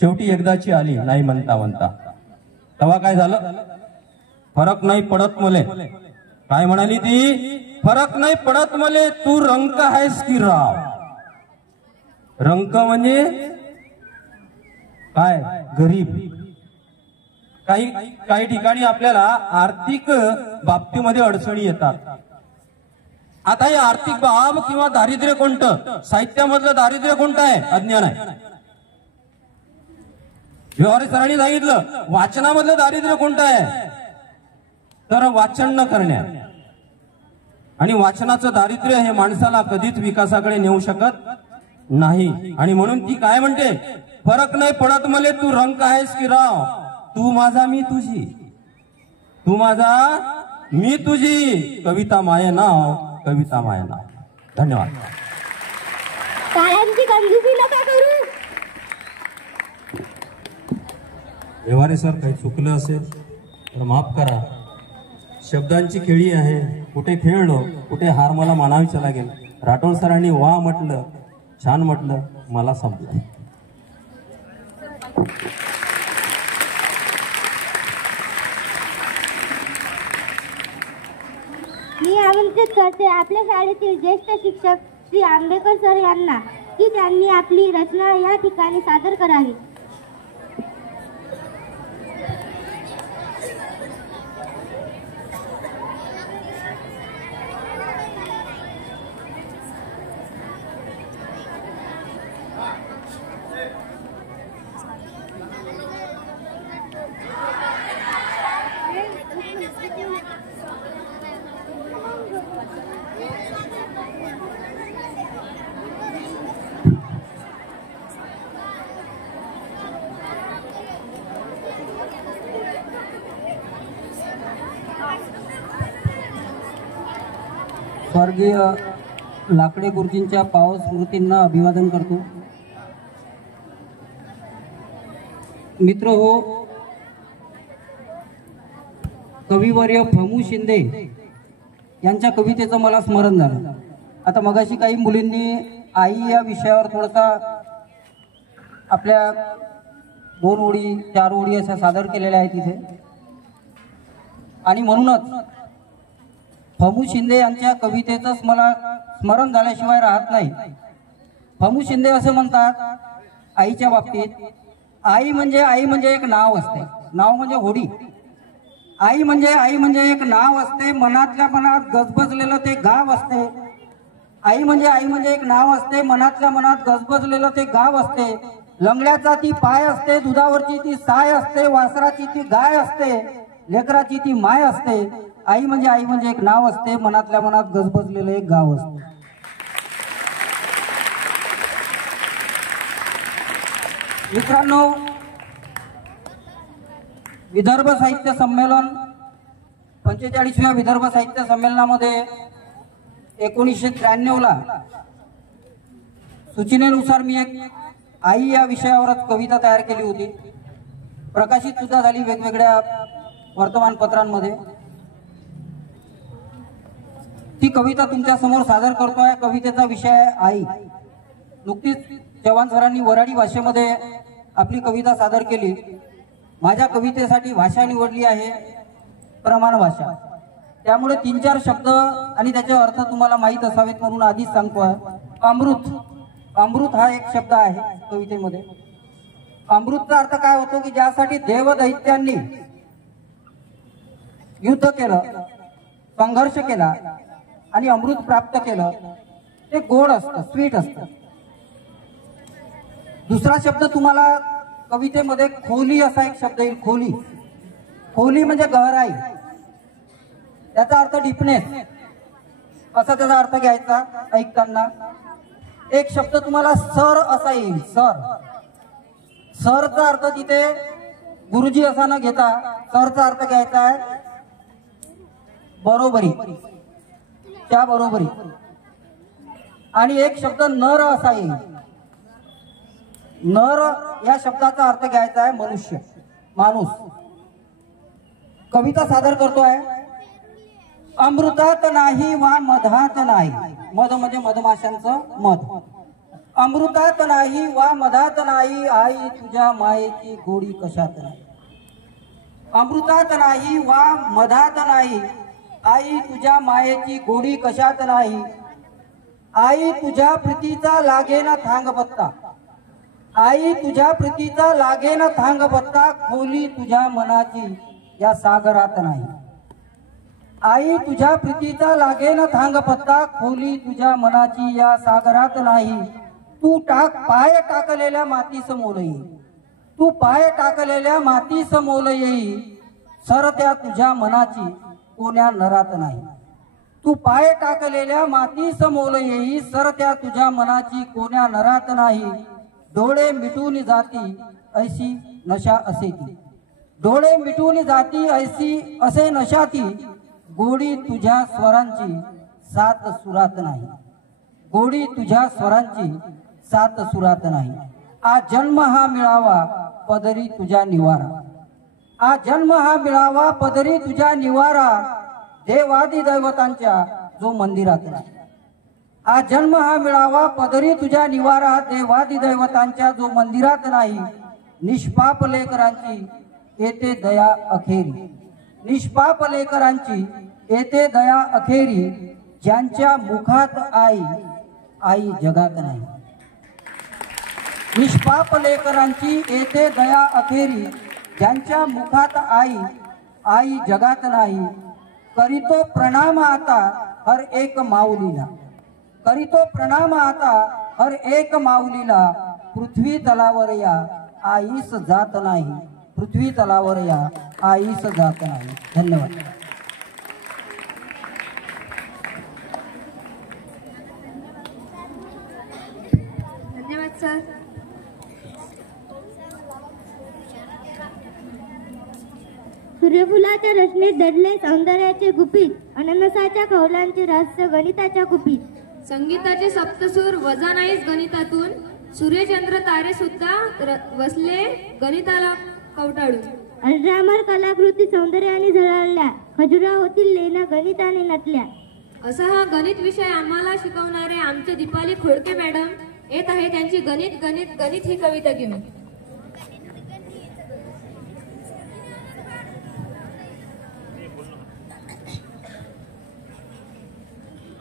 शेवटी एकदाची आली नाही म्हणता म्हणता. तेव्हा काय झालं, फरक नाही पडत मले. काय म्हणाली ती, फरक नाही पडत मले तू रंक आहेस की राव. रंक म्हणजे काय, गरीब. काही ठिकाणी आपल्याला आर्थिक बाबतीमध्ये अडचणी येतात. आता हे आर्थिक बाब किंवा दारिद्र्य कोणतं, साहित्यामधलं दारिद्र्य कोणतं आहे, अज्ञान आहे. व्यवहारी सरांनी सांगितलं वाचनामधलं दारिद्र्य कोणतं आहे, तर वाचन न करण्या. आणि वाचनाचं दारिद्र्य हे माणसाला कधीच विकासाकडे नेऊ शकत नाही. आणि म्हणून ती काय म्हणते, फरक नाही पडत मले तू रंक आहेस की राव. तू माझा मी तुझी, तू माझा मी तुझी. कविता माये नाव, कविता माये नाव. धन्यवाद. टाळ्यांची कंजूसी नका करू. व्यवहारे सर काही चुकलं असेल तर माफ करा. शब्दांची खेळी आहे. कुठे खेळलो कुठे हार मला मानावीच लागेल. राठोड सरांनी वा म्हटलं, छान म्हटलं, मला संपलं. मी आमंत्रित करते आपल्या शाळेतील ज्येष्ठ शिक्षक श्री आंबेकर सर यांना की त्यांनी आपली रचना या ठिकाणी सादर करावी. स्वर्गीय लाकडे गुरुजींच्या पावन स्मृतींना अभिवादन करतो. मित्र हो, कविवर्य फमू शिंदे यांच्या कवितेचं मला स्मरण झालं. आता मगाशी काही मुलींनी आई या विषयावर थोडासा आपल्या 2 ओळी 4 ओळी अशा सादर केलेल्या आहेत तिथे. आणि म्हणूनच फमू शिंदे यांच्या कवितेचं मला स्मरण झाल्याशिवाय राहत नाही. फमू शिंदे असे म्हणतात आईच्या बाबतीत, आई म्हणजे एक नाव असते. नाव म्हणजे होडी. आई म्हणजे एक नाव असते. मनातल्या मनात गजबजलेलं ते गाव असते. आई म्हणजे एक नाव असते. मनातल्या मनात गजबजलेलं ते गाव असते. लंगड्याचा ती पाय असते, दुधावरची ती साय असते, वासराची ती गाय असते, लेकराची ती माय असते. आई म्हणजे एक नाव असते. मनातल्या मनात गजबजलेलं एक गाव असते. मित्रांनो, विदर्भ साहित्य संमेलन 45व्या विदर्भ साहित्य संमेलनामध्ये 1993ला सूचनेनुसार मी एक आई या विषयावरच कविता तयार केली होती. प्रकाशित सुद्धा झाली वेगवेगळ्या वर्तमानपत्रांमध्ये. ती कविता तुमच्या समोर सादर करतोय. कवितेचा विषय आहे आई. नुकतीच चव्हाण सरांनी वऱ्हाडी भाषेमध्ये आपली कविता सादर केली. माझ्या कवितेसाठी भाषा निवडली आहे प्रमाण भाषा. त्यामुळे 3-4 शब्द आणि त्याचे अर्थ तुम्हाला माहीत असावेत म्हणून आधीच सांगतोय. अमृत. अमृत हा एक शब्द आहे कवितेमध्ये. अमृतचा अर्थ काय होतो की ज्यासाठी देवदैत्यांनी युद्ध केलं, संघर्ष केला आणि अमृत प्राप्त केलं, ते गोड असतं, स्वीट असतं. दुसरा शब्द तुम्हाला कवितेमध्ये खोली असा एक शब्द येईल. खोली. खोली म्हणजे गहराई, त्याचा अर्थ डीपनेस असा त्याचा अर्थ घ्यायचा ऐकताना. एक शब्द तुम्हाला सर असा येईल. सर. सरचा अर्थ तिथे गुरुजी असा न घेता सरचा अर्थ घ्यायचा आहे बरोबरी, त्या बरोबरी. आणि एक शब्द नर असा येईल. नर या शब्दाचा अर्थ घ्यायचा आहे मनुष्य, माणूस. कविता सादर करतोय. अमृतात नाही वा मधात नाही. मध म्हणजे मधमाशांचं मध. अमृतात नाही वा मधात नाही, आई तुझ्या मायेची गोडी कशात नाही. अमृतात नाही वा मधात नाही, आई तुझ्या मायेची गोडी कशात नाही. आई तुझ्या प्रीतीचा लागेन थांगपत्ता. आई तुझ्या प्रीतीचा लागेन थांगपत्ता, खोली तुझ्या मनाची या सागरात नाही. आई तुझ्या प्रीतीचा लागेन थांगपत्ता, खोली तुझ्या मनाची या सागरात नाही. तू पाय टाकलेल्या मातीस मोल येई. तू पाय टाकलेल्या मातीस मोल येई, सरत्या तुझ्या मनाची कोण्या नरात नाही. तू पाय टाकलेल्या मातीस मोल येई, सरत्या तुझ्या मनाची कोण्या नरात नाही. डोळे मिटून जाती ऐशी नशा असे ती. डोळे मिटून जाती ऐशी असे नशा ती, गोडी तुझ्या स्वरांची सात सुरात नाही. गोडी तुझ्या स्वरांची सात सुरात नाही. आज जन्म हा मिळावा पदरी तुझ्या निवारा. आज जन्म हा मिळावा पदरी तुझ्या निवारा, देवादी दैवतांच्या जो मंदिरात नाही. आज जन्म हा मिळावा पदरी तुझ्या निवारा, देवादी दैवतांच्या जो मंदिरात नाही. निष्पाप लेकरांची येते दया अखेरी. निष्पाप लेकरांची येते दया अखेरी, ज्यांच्या मुखात आई आई जगात नाही. निष्पाप लेकरांची येते दया अखेरी, ज्यांच्या मुखात आई आई जगात नाही. करीतो प्रणाम आता हर एक माऊलीला. करीतो प्रणाम आता हर एक माऊलीला, पृथ्वी तलावर या आईस जात नाही. पृथ्वी तलावर या आईस जात नाही. धन्यवाद. धन्यवाद सर. सूर्यफुलाच्या रचनेत दडले सौंदर्याचे गुपित, अननसाच्या कौलांचे रहस्य गणिताच्या कुपीत. संगीताचे सप्तसूर वजा नाहीच गणितातून, सूर्यचंद्र तारे सुद्धा वसले गणिताला कवटाळून. अजरामर कलाकृती सौंदर्याने झळाळल्या, खजुरा होतील लेण्या गणिताने नटल्या. असा हा गणित विषय आम्हाला शिकवणारे आमचे दीपाली खोडके मॅडम येत आहे त्यांची गणित गणित गणित ही कविता घेऊन.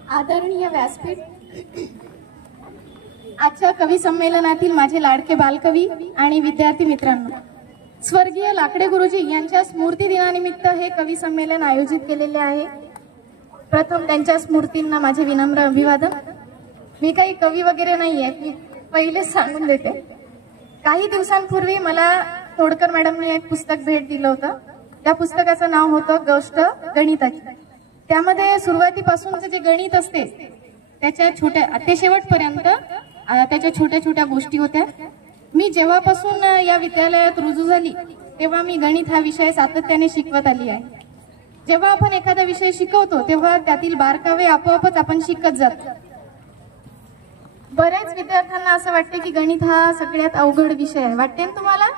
आदरणीय व्यासपीठ, आजच्या कवी संमेलनातील माझे लाडके बालकवी आणि विद्यार्थी मित्रांनो, स्वर्गीय लाकडे गुरुजी यांच्या स्मृती दिनानिमित्त हे कवी संमेलन आयोजित केलेले आहे. प्रथम त्यांच्या स्मृतींना माझे विनम्र अभिवादन. मी काही कवी वगैरे नाही आहे, मी पहिलेच सांगून देते. काही दिवसांपूर्वी मला तोडकर मॅडमनी एक पुस्तक भेट दिलं होतं. त्या पुस्तकाचं नाव होतं गोष्ट गणिताची. त्यामध्ये सुरुवातीपासूनचे जे गणित असते त्याच्या छोट्या ते शेवटपर्यंत त्याच्या छोट्या छोट्या गोष्टी होत्या. मी जेव्हापासून या विद्यालयात रुजू झाली तेव्हा मी गणित हा विषय सातत्याने शिकवत आली आहे. जेव्हा आपण एखादा विषय शिकवतो तेव्हा त्यातील बारकावे आपोआपच आपण शिकत जातो. बऱ्याच विद्यार्थ्यांना असं वाटते की गणित हा सगळ्यात अवघड विषय आहे, वाटते ना तुम्हाला?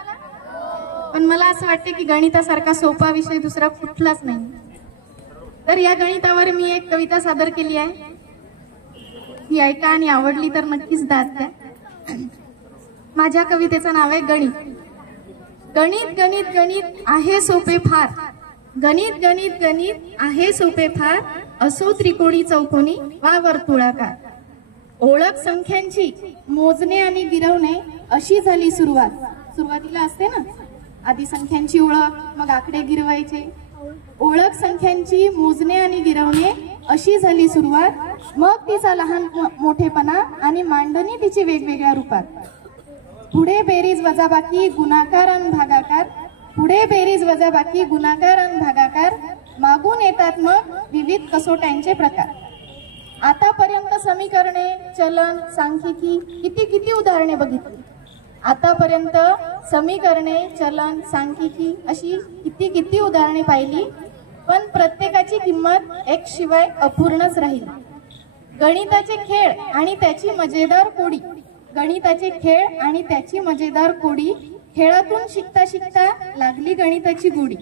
पण मला असं वाटते की गणितासारखा सोपा विषय दुसरा कुठलाच नाही. तर या गणितावर मी एक कविता सादर केली आहे. ही ऐका आणि आवडली तर नक्कीच दाद द्या. माझ्या कवितेचं नाव आहे गणित. गणित गणित गणित आहे सोपे फार, गणित गणित गणित आहे सोपे फार, असो त्रिकोणी चौकोनी वा वर्तुळाकार. ओळख संख्यांची मोजणे आणि गिरवणे अशी झाली सुरुवात. सुरुवातीला असते ना आधी संख्यांची ओळख, मग आकडे गिरवायचे. ओळख संख्यांची मोजणे आणि गिरवणे अशी झाली सुरुवात, मग तिचा लहान मोठेपणा आणि मांडणी तिची वेगवेगळ्या रूपात. पुढे बेरीज वजाबाकी गुणाकार आणि भागाकार, पुढे बेरीज वजाबाकी गुणाकार आणि भागाकार, मागून येतात मग विविध कसोट्यांचे प्रकार. आतापर्यंत समीकरणे, चलन, सांख्यिकी किती किती उदाहरणे बघितली. आतापर्यंत समीकरणे, चलन, सांख्यिकी अशी किती किती उदाहरणे पाहिली, पण प्रत्येकाची किंमत एक शिवाय अपूर्णच राहील. गणिताचे खेळ आणि त्याची मजेदार कोडी, गणिताचे खेळ आणि त्याची मजेदार कोडी, खेळातून शिकता शिकता लागली गणिताची गोडी.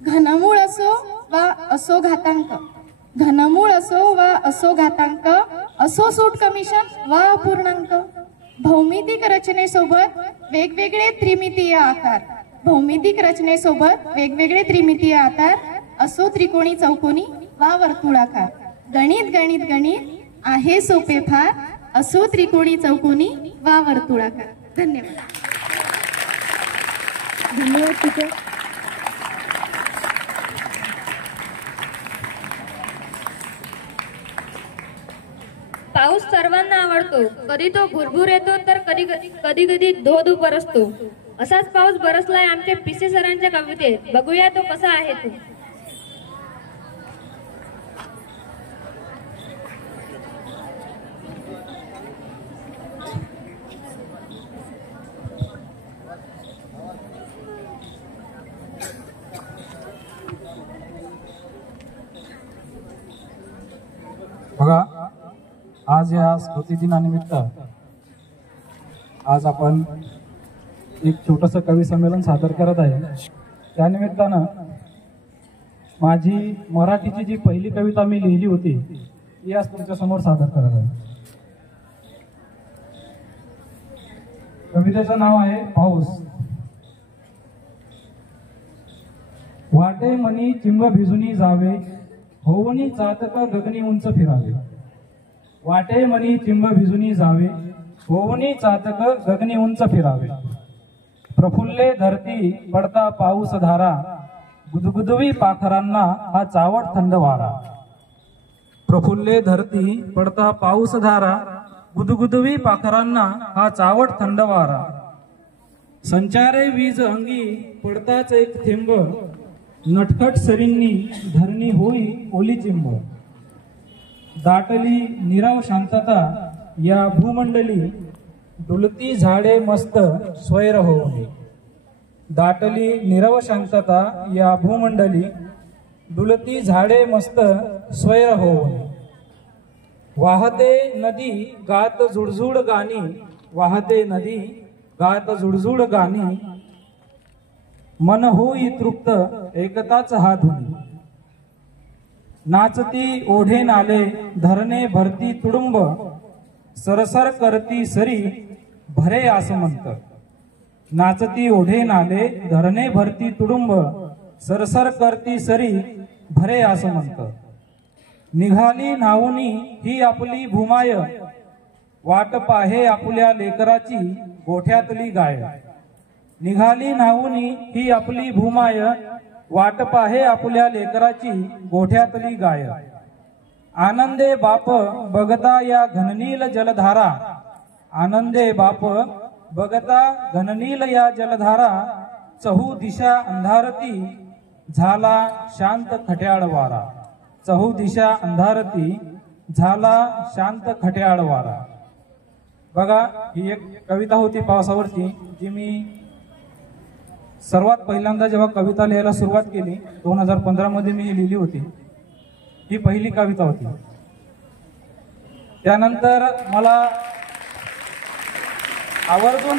घनमूळ असो वा असो घातांक, घनमूळ असो वा असो घातांक, असो सूट कमिशन वा अपूर्णांक, भौमितिक रचनेसोबत वेगवेगळे त्रिमितीय आकार, भौमितिक रचनेसोबत वेगवेगळे त्रिमितीय आकार, असो त्रिकोणी चौकोनी वा वर्तुळाकार. गणित गणित गणित आहे सोपे फार, असो त्रिकोणी चौकोनी वा वर्तुळाकार. धन्यवाद. धन्यवाद टीचर. पाऊस सर्वांना आवडतो, कधी तो भुरभुर येतो तर कधी कधी धो बरसतो. असाच पाऊस बरसलाय आमच्या पिसे सरांच्या कवितेत. बघूया तो कसा आहे तो. बघा, आज या स्मृती दिनानिमित्त आज आपण एक छोटंसं कवी संमेलन सादर करत आहे. त्यानिमित्तानं माझी मराठीची जी पहिली कविता मी लिहिली होती ती आज तुमच्या समोर सादर करत आहे. कवितेचं नाव आहे पाऊस. वाटे मनी चिंब भिजुनी जावे, होवनी चातक गगनी उंच फिरावे. वाटे मनी चिंब भिजुनी जावे, होवनी चातक गगनी उंच फिरावे. प्रफुल्ले धरती पडता पाऊस धारा, गुदगुदवी पाखरांना हा चावट थंड वारा. प्रफुल्ले धरती पडता पाऊस धारा, गुदगुदवी पाखरांना हा चावट थंड वारा. संचारे वीज अंगी पडताच एक थेंब, नटखट सरींनी धरणी होई ओली चिंब. दाटली निराव शांतता या भूमंडली, डुलती झाडे मस्त स्वैर होऊनी. दाटली निरव शांतता या भूमंडली, डुलती झाडे मस्त स्वैर होऊनी. वाहते नदी गात जुडझुड गाणी, वाहते नदी गात जुडझुड गाणी. मन होई तृप्त एकताच हा धुनी. नाचती ओढे नाले धरणे भरती तुडुंब, सरसर करती सरी भरे आसमंत. नाचती ओढे नाले धरणे भरती तुडुंब, सरसर करती सरी भरे आसमंत. निघाली नावुनी ही आपली भूमाय, वाट पाहे आपुल्या लेकराची गोठ्यातली गाय. निघाली नावुनी ही आपली भूमाय, वाट पाहे आपुल्या लेकराची गोठ्यातली गाय. आनंदे बाप बघता या घननील जलधारा, आनंदे बाप बघता घननील या जलधारा. चहू दिशा अंधारती झाला शांत खट्याळ वारा. चहू दिशा अंधारती झाला शांत खट्याळ वारा. बघा, ही एक कविता होती पावसावरची, जी मी सर्वात पहिल्यांदा जेव्हा कविता लिहायला सुरुवात केली 2015 मध्ये मी लिहिली होती. ही पहिली कविता होती. त्यानंतर मला आवर्जून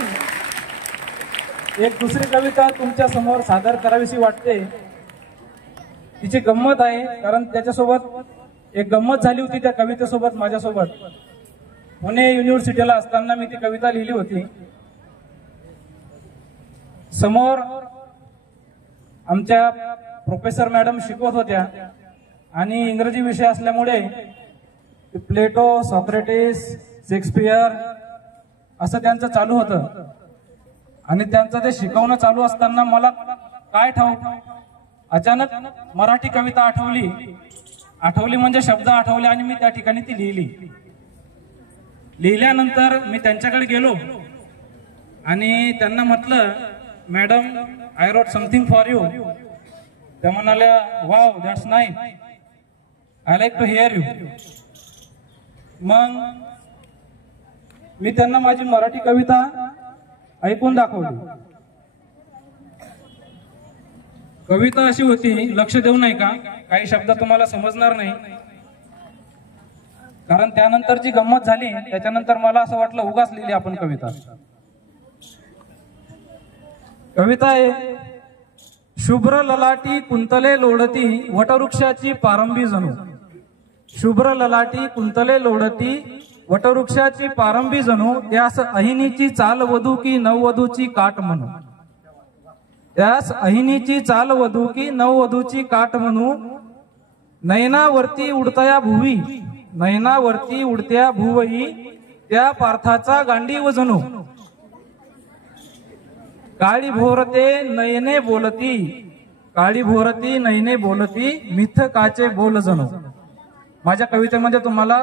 एक दुसरी कविता तुमच्या समोर सादर करावीशी वाटते. तिची गंमत आहे, कारण त्याच्यासोबत एक गंमत झाली होती त्या कवितेसोबत माझ्यासोबत. पुणे युनिव्हर्सिटीला असताना मी ती कविता लिहिली होती. समोर आमच्या प्रोफेसर मॅडम शिकवत होत्या आणि इंग्रजी विषय असल्यामुळे प्लेटो, सॉक्रेटिस, शेक्सपियर असं त्यांचं चालू होतं. आणि त्यांचं ते शिकवणं चालू असताना मला काय ठाऊक अचानक मराठी कविता आठवली म्हणजे शब्द आठवले आणि मी त्या ठिकाणी ती लिहिली. लिहिल्यानंतर मी त्यांच्याकडे गेलो आणि त्यांना म्हटलं, madam I wrote something for you. त्या म्हणाल्या, wow that's nice, I like to hear you. मग मी त्यांना माझी मराठी कविता ऐकून दाखवली. कविता अशी होती, लक्ष देऊ नाही का, काही शब्द तुम्हाला समजणार नाही, कारण त्यानंतर जी गंमत झाली त्याच्यानंतर मला असं वाटलं उगाच लिहिली आपण कविता. कविता आहे, शुभ्र ललाटी कुंतले लोडती वटवृक्षाची पारंबी जणू. शुभ्र ललाटी कुंतले लोडती वटवृक्षाची पारंबी जणू, त्यास अहिनीची चाल वधू की नववधूची काट म्हणू. त्यास अहिनीची चाल वधू की नववधूची काट म्हणू. नयनावरती उडतया भुवी, नयनावरती उडत्या भुवई, त्या पार्थाचा गांडीव जणू. काळी भोरते नयने बोलती, काळी भोरती नयने बोलती, मिथकाचे बोल जणू. माझ्या कवितेमध्ये तुम्हाला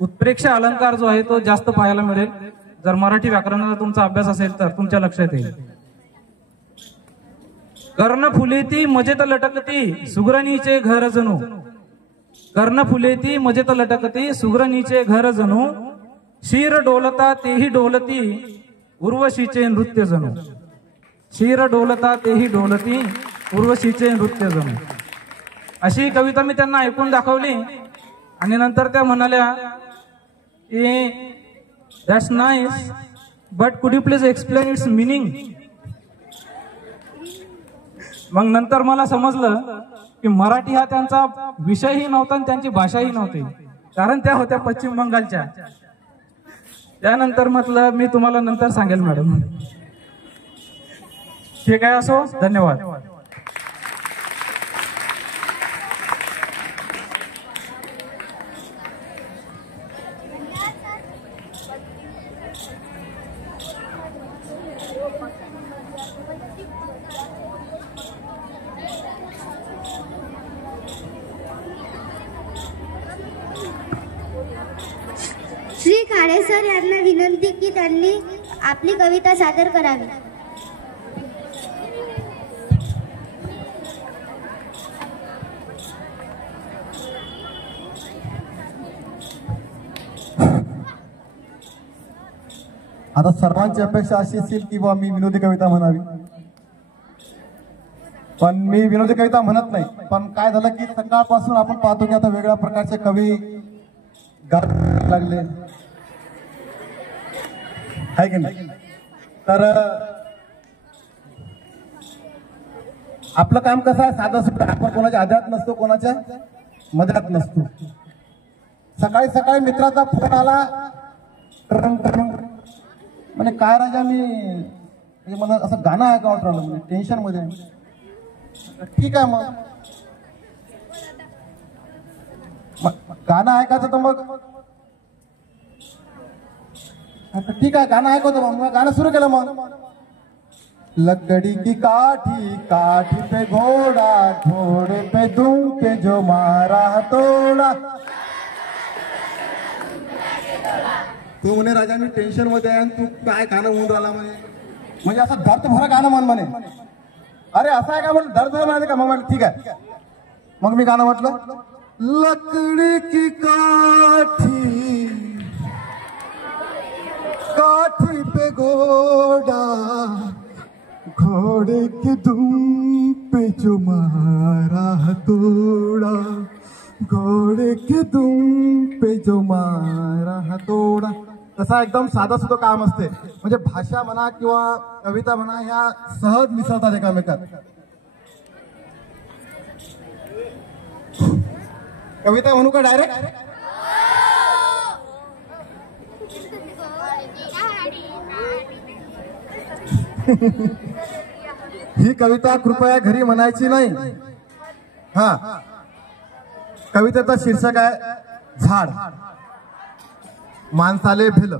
उत्प्रेक्षा अलंकार जो आहे तो जास्त पाहायला मिळेल. जर मराठी व्याकरणाचा तुमचा अभ्यास असेल तर तुमच्या लक्षात येईल. कर्ण फुलेती मजेत लटकती सुग्रणीचे घर जणू. कर्ण फुलेती मजेत लटकती सुग्रणीचे घर जणू. शीर डोलता तेही डोलती उर्वशीचे नृत्य जणू. शीर डोलता तेही डोलती उर्वशीचे नृत्य जणू. अशी कविता मी त्यांना ऐकून दाखवली आणि नंतर त्या म्हणाल्या की दॅट्स नाईस बट कुड you please explain its meaning. मग नंतर मला समजलं की मराठी हा त्यांचा विषयही नव्हता आणि त्यांची भाषाही नव्हती, कारण त्या होत्या पश्चिम बंगालच्या. त्यानंतर म्हटलं मी तुम्हाला नंतर सांगेल मॅडम. ठीक आहे, असो, धन्यवाद. श्री खाडे सर यांना विनंती की त्यांनी आपली कविता सादर करावी. आता सर्वांची अपेक्षा अशी असेल की मी विनोदी कविता म्हणावी, पण मी विनोदी कविता म्हणत नाही. पण काय झालं की सकाळपासून आपण पाहतो की आता वेगळ्या प्रकारचे कवी गायला लागले, आहे की नाही. तर आपलं काम कसं आहे, साधं सुद्धा. आपण कोणाच्या आधारात नसतो, कोणाच्या मदत नसतो. सकाळी सकाळी मित्राचा फोन आला, म्हणजे काय राजा मी मला असं गाणं ऐकावं राहिलं, म्हणजे टेन्शन मध्ये. ठीक आहे, मग गाणं ऐकायचं तर मग ठीक आहे, गाणं ऐकवतो. मग गाणं सुरू केलं. मग लकड़ी की काठी काठी पे घोड़ा, घोड़े पे दुम पे जो मारा तोड़ा. तो म्हणे राजा मी टेन्शन मध्ये आहे, तू काय गाणं म्हणून राहिला म्हणे, म्हणजे असं दर्द भरा गाणं म्हणे. अरे असं आहे का म्हटलं, दर्द म्हणाले का. मग म्हटलं ठीक आहे. मग मी गाणं म्हटलं, लकड़ी की काठी काठी पे घोड़ा, घोड़े के दुम पे जो मारा तोड़ा, घोड़े के दुम पे जो मारा तोड़ा. तसा एकदम साधा सुद्धा काम असते. म्हणजे भाषा म्हणा किंवा कविता म्हणा ह्या सहज मिसळतात एकामेकात. कविता म्हणू का डायरेक्ट. ही कविता कृपया घरी म्हणायची नाही. हा, कवितेचा शीर्षक आहे झाड. माणसाले भिल.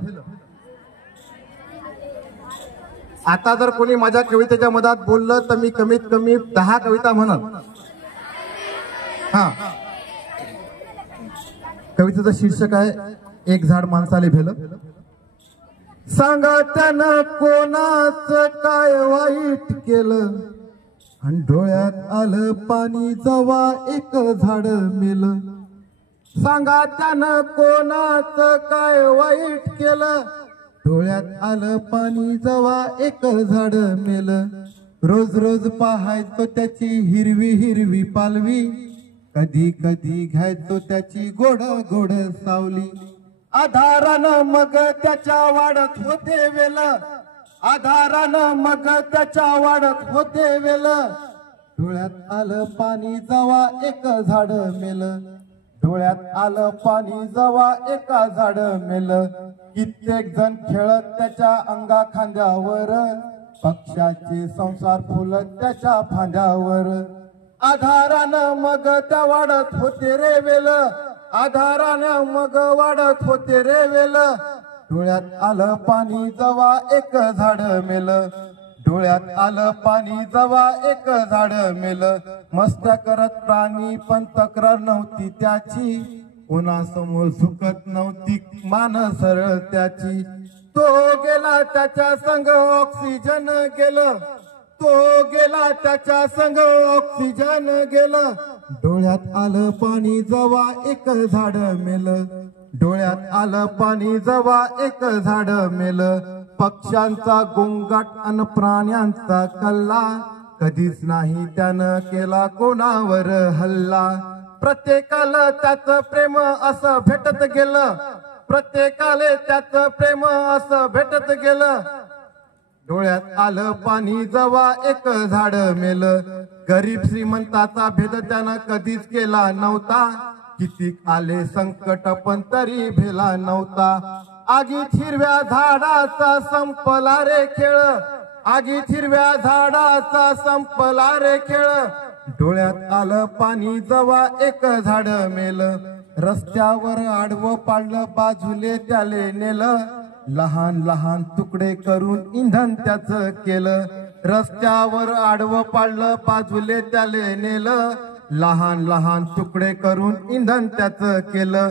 आता जर कोणी माझ्या कवितेच्या मधात बोललं तर मी कमीत कमी 10 कविता म्हणत. हा, कवितेचं शीर्षक आहे एक झाड माणसाले भेल. सांगा त्यानं कोणाचं काय वाईट केलं आणि डोळ्यात आलं पाणी जवा एक झाड मेल. सांगा त्यानं कोणाचं काय वाईट केलं डोळ्यात आलं पाणी जवा एक झाड मेल. रोज रोज पाहायचो त्याची हिरवी हिरवी पालवी, कधी कधी घ्यायचो त्याची गोड गोड सावली. आधारानं मग त्याच्या वाढत होते वेल, आधारानं मग त्याच्या वाढत होते वेल. डोळ्यात आलं पाणी जवा एक झाड मेल, डोळ्यात आलं पाणी जवा एका झाड मेल. कित्येक जण खेळत त्याच्या अंगा खांद्यावर, पक्षाचे संसार फुलत त्याच्या फांद्यावर. आधारानं मग त्या वाढत होते रे वेल, आधारानं मग वाढत होते रे वेल. डोळ्यात आलं पाणी जवा एक झाड मेल, डोळ्यात आलं पाणी जवा एक झाड मेल. मस्त्या करत प्राणी पण तक्रार नव्हती त्याची, कोणासमोर झुकत नव्हती मान सरळ त्याची. तो गेला त्याच्या संग ऑक्सिजन गेलं, तो गेला त्याच्या संग ऑक्सिजन गेलं. डोळ्यात आलं पाणी जवा एक झाड मेल, डोळ्यात आलं पाणी जवा एक झाड मेल. पक्ष्यांचा गोंगाट अन प्राण्यांचा कल्ला, कधीच नाही त्यानं केला कोणावर हल्ला. प्रत्येकाला त्याचं प्रेम असं भेटत गेलं, प्रत्येकाले त्याचं प्रेम असं भेटत गेलं. डोळ्यात आलं पाणी जवा एक झाड मेल. गरीब श्रीमंताचा भेद त्यानं कधीच केला नव्हता, कितीक आले संकट पण तरी भेला नव्हता. आगीत हिरव्या झाडाचा संपला रे खेळ, आगीत हिरव्या झाडाचा संपला रे खेळ. डोळ्यात आलं पाणी जवा एक झाड मेल. रस्त्यावर आडवं पाडलं बाजूले त्याले नेलं, लहान लहान तुकडे करून इंधन त्याचं केलं. रस्त्यावर आडवं पाडलं बाजूले त्याले नेलं, लहान लहान तुकडे करून इंधन त्याचं केलं.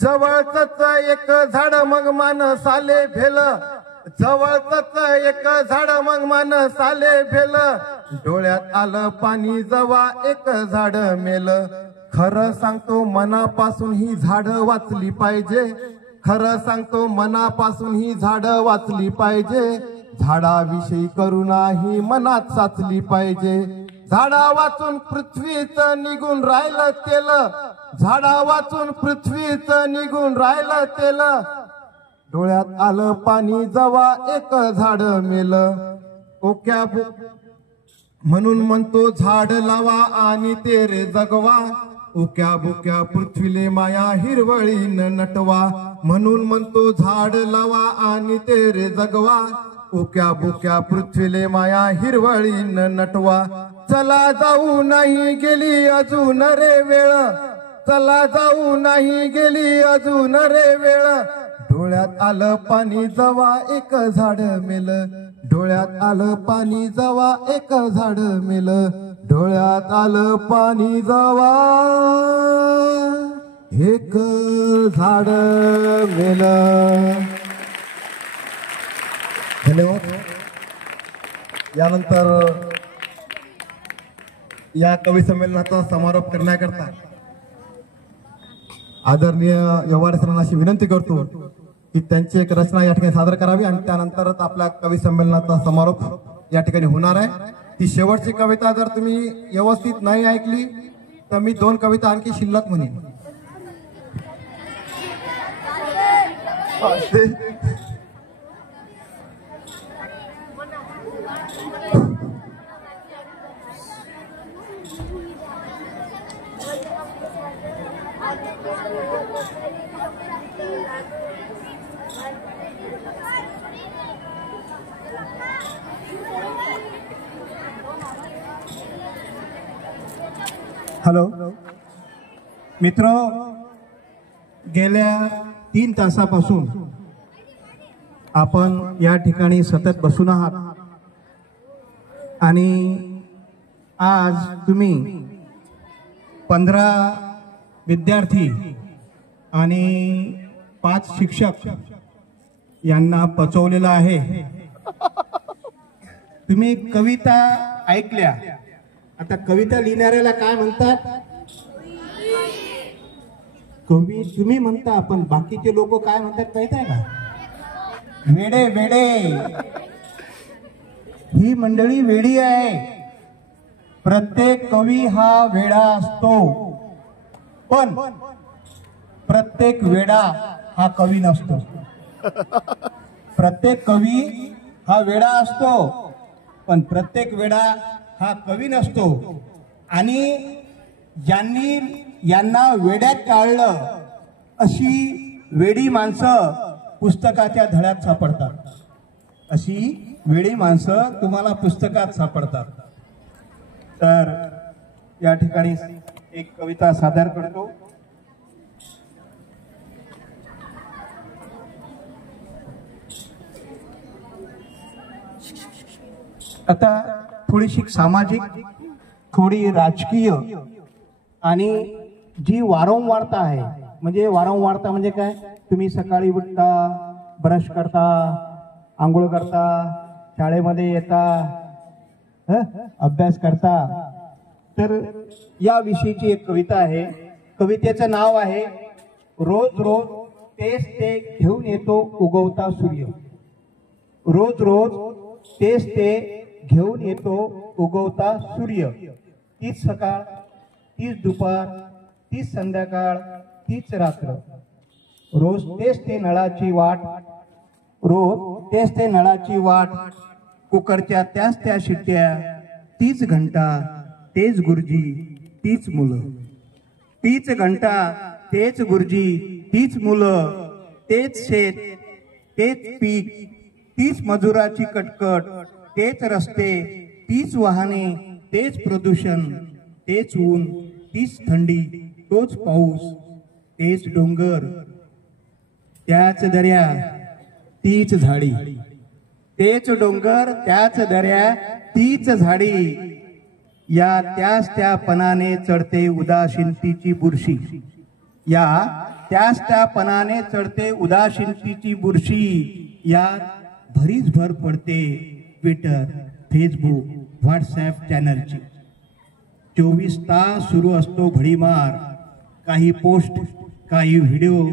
जवळच एक झाड मग माणसाले भेल, जवळच एक झाड मग माणसाले भेल. डोळ्यात आलं पाणी जवा एक झाड मेल. खरं सांगतो मनापासून ही झाड वाचली पाहिजे, खरं सांगतो मनापासून ही झाड वाचली पाहिजे. झाडाविषयी करुणा ही मनात साचली पाहिजे. झाडा वाचून पृथ्वीच निघून राहिलं तेल, झाडा वाचून पृथ्वीच निघून राहिलं तेल. डोळ्यात आलं पाणी जवा एक झाड मेल. ओक्या म्हणून म्हणतो झाड लावा आणि ते रे जगवा, ओक्या बोक्या पृथ्वीले माया हिरवळीन नटवा. म्हणून म्हणतो झाड लावा आणि ते रे जगवा, ओक्या बोक्या पृथ्वीले माया हिरवळीन नटवा. चला जाऊ नाही गेली अजून रे वेळ, चला जाऊ नाही गेली अजून रे वेळ. डोळ्यात आलं पाणी जवा एक झाड मेल, डोळ्यात आलं पाणी जवा एक झाड मेल. डोळ्यात आलं पाणी जवा एक झाड मेल. धन्यवाद. यानंतर या कवी संमेलनाचा समारोप करण्याकरता आदरणीय यवारे सरांना अशी विनंती करतो की त्यांची एक रचना या ठिकाणी सादर करावी आणि त्यानंतरच आपल्या कवी संमेलनाचा समारोप या ठिकाणी होणार आहे. ती शेवटची कविता जर तुम्ही व्यवस्थित नाही ऐकली तर मी 2 कविता आणखी शिल्लक म्हणेन. हॅलो मित्र, गेल्या 3 तासापासून आपण या ठिकाणी सतत बसून आहात आणि आज तुम्ही 15 विद्यार्थी आणि 5 शिक्षक यांना पचवलेलं आहे. तुम्ही कविता ऐकल्या, आता कविता लिहिणाऱ्याला काय म्हणतात? कवी तुम्ही म्हणता, पण बाकीचे लोक काय म्हणतात माहित आहे का? वेडे वेडे. ही मंडळी वेडी आहे. प्रत्येक कवी हा वेडा असतो, पण प्रत्येक वेडा हा कवी नसतो. प्रत्येक कवी हा वेडा असतो, पण प्रत्येक वेडा हा कवी नसतो. आणि ज्यांनी यांना वेड्यात काढलं अशी वेडी माणसं पुस्तकाच्या धड्यात सापडतात. अशी वेडी माणसं तुम्हाला पुस्तकात सापडतात. तर या ठिकाणी एक कविता सादर करतो. आता थोडीशी सामाजिक, थोडी राजकीय आणि जी वारंवारता आहे. म्हणजे वारंवारता म्हणजे काय? तुम्ही सकाळी उठता, ब्रश करता, आंघोळ करता, शाळेमध्ये येता, अभ्यास करता. तर या विषयीची एक कविता आहे. कवितेचं नाव आहे रोज रोज तेच ते घेऊन येतो उगवता सूर्य. रोज रोज तेच ते घेऊन येतो उगवता सूर्य. तीच सकाळ, तीच दुपार, तीच संध्याकाळ, तीच रात्र. रोज तेच ते नळाची वाट, रोज तेच ते नळाची वाट. कुकरच्या त्याच त्या शिट्ट्या, तीच घंटा, तेच गुरुजी, तीच मुलं. तीच घंटा, तेच गुरुजी, तीच मुलं. तेच शेत, तेच पीक, तीच मजुराची कटकट. तेच रस्ते, तीच वाहने, तेच प्रदूषण. तेच ऊन, तीच थंडी, तोच पाऊस. तेच डोंगर, त्याच दर्या, तीच झाडी. तेच डोंगर, त्याच दर्या, तीच झाडी. या त्याच त्या पणाने चढते उदासीनतेची बुरशी. या त्याच त्या पणाने चढते उदासीनतेची बुरशी. यात भरीच भर पडते ट्विटर, फेसबुक, व्हॉट्सॲप चॅनलची. 24 तास सुरू असतो भडीमार. काही पोस्ट, काही व्हिडिओ,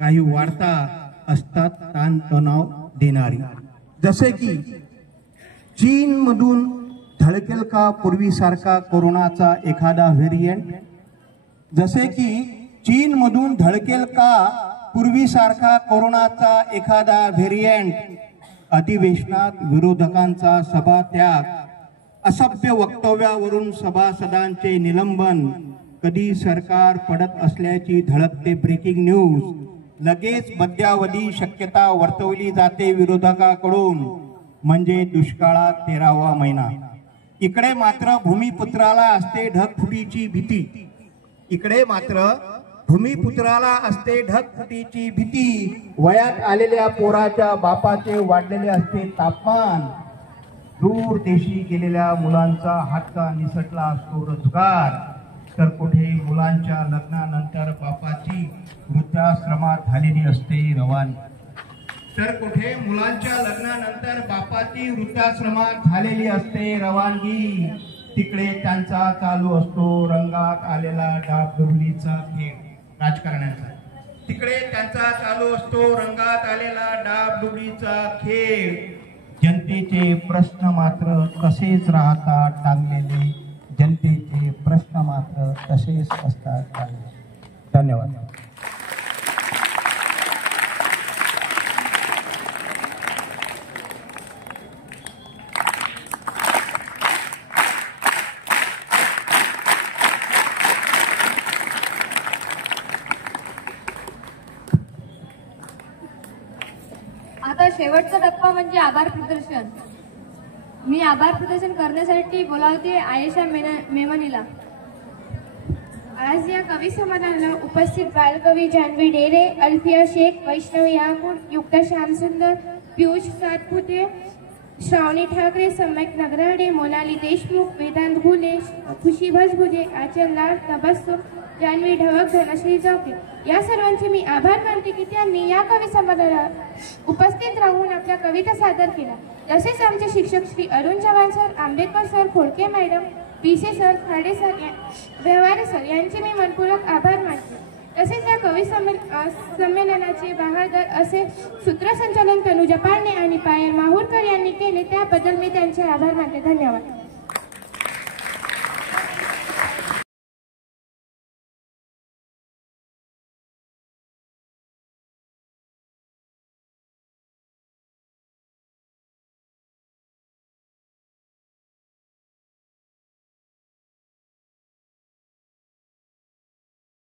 काही वार्ता असतात ताणतणाव देणारी. जसे की चीन मधून धडकेल का पूर्वीसारखा कोरोनाचा एखादा व्हेरियंट. जसे की चीन मधून धडकेल का पूर्वीसारखा कोरोनाचा एखादा व्हेरियंट. अधिवेशनात विरोधकांचा सभात्याग, असभ्य वक्तव्यावरून सभासदांचे निलंबन. कधी सरकार पडत असल्याची धडकते ब्रेकिंग न्यूज. लगेच मध्यावधी शक्यता वर्तवली जाते विरोधकाकडून, म्हणजे दुष्काळात 13वा महिना. इकडे मात्र भूमिपुत्राला असते ढगफुटीची भीती. इकडे मात्र भूमिपुत्राला असते ढगफुटीची भीती. वयात आलेल्या पोराच्या बापाचे वाढलेले असते तापमान. दूर देशी गेलेल्या मुलांचा हक्का निसटला असतो रोजगार. तर कुठे मुलांच्या लग्नानंतर बापाची वृद्धाश्रमात झालेली असते रवानी. तर कुठे मुलांच्या लग्नानंतर बापाची वृद्धाश्रमात झालेली असते रवानगी. तिकडे त्यांचा चालू असतो रंगात आलेला डाबडुबलीचा खेळ राजकारण्यांचा. तिकडे त्यांचा चालू असतो रंगात आलेला डाबडुबलीचा खेळ. जनतेचे प्रश्न मात्र तसेच राहतात टांगलेले. जनतेचे प्रश्न मात्र तसेच असतात टांगलेले. धन्यवाद. आता शेवटचा टप्पा म्हणजे आभार प्रदर्शन. मी आभार प्रदर्शन करण्यासाठी बोलावते आयेशा मेमनीला. आज या कवी संमेलनाला उपस्थित बालकवी जान्हवी डेरे, अल्फिया शेख, वैष्णवी याकूट, युक्ता श्यामसुंदर, पियुष सातपुते, श्रावणी ठाकरे, सम्यक नगराडे, मोनाली देशमुख, वेदांत घुले, खुशी भसभुजे, आचल लाड, तबस्सुम, जान्हवी ढवक, धनश्री चौके या सर्वांचे मी आभार मानते की त्यांनी या कवी संमेलनात उपस्थित राहून आपल्या कविता सादर केल्या. तसेच आमचे शिक्षक Shri Arun Chavan sir, Ambedkar sir, Khodke madam, Pise sir, Khade sir, Vyavahare sir यांचे मी मनपूर्वक आभार मानते. तसेच या कवी संमेलनाचे बहादर असे सूत्रसंचालन तनुजा पांडे आणि पायल माहुरकर यांनी केले त्याबद्दल मी त्यांचे आभार मानते. धन्यवाद.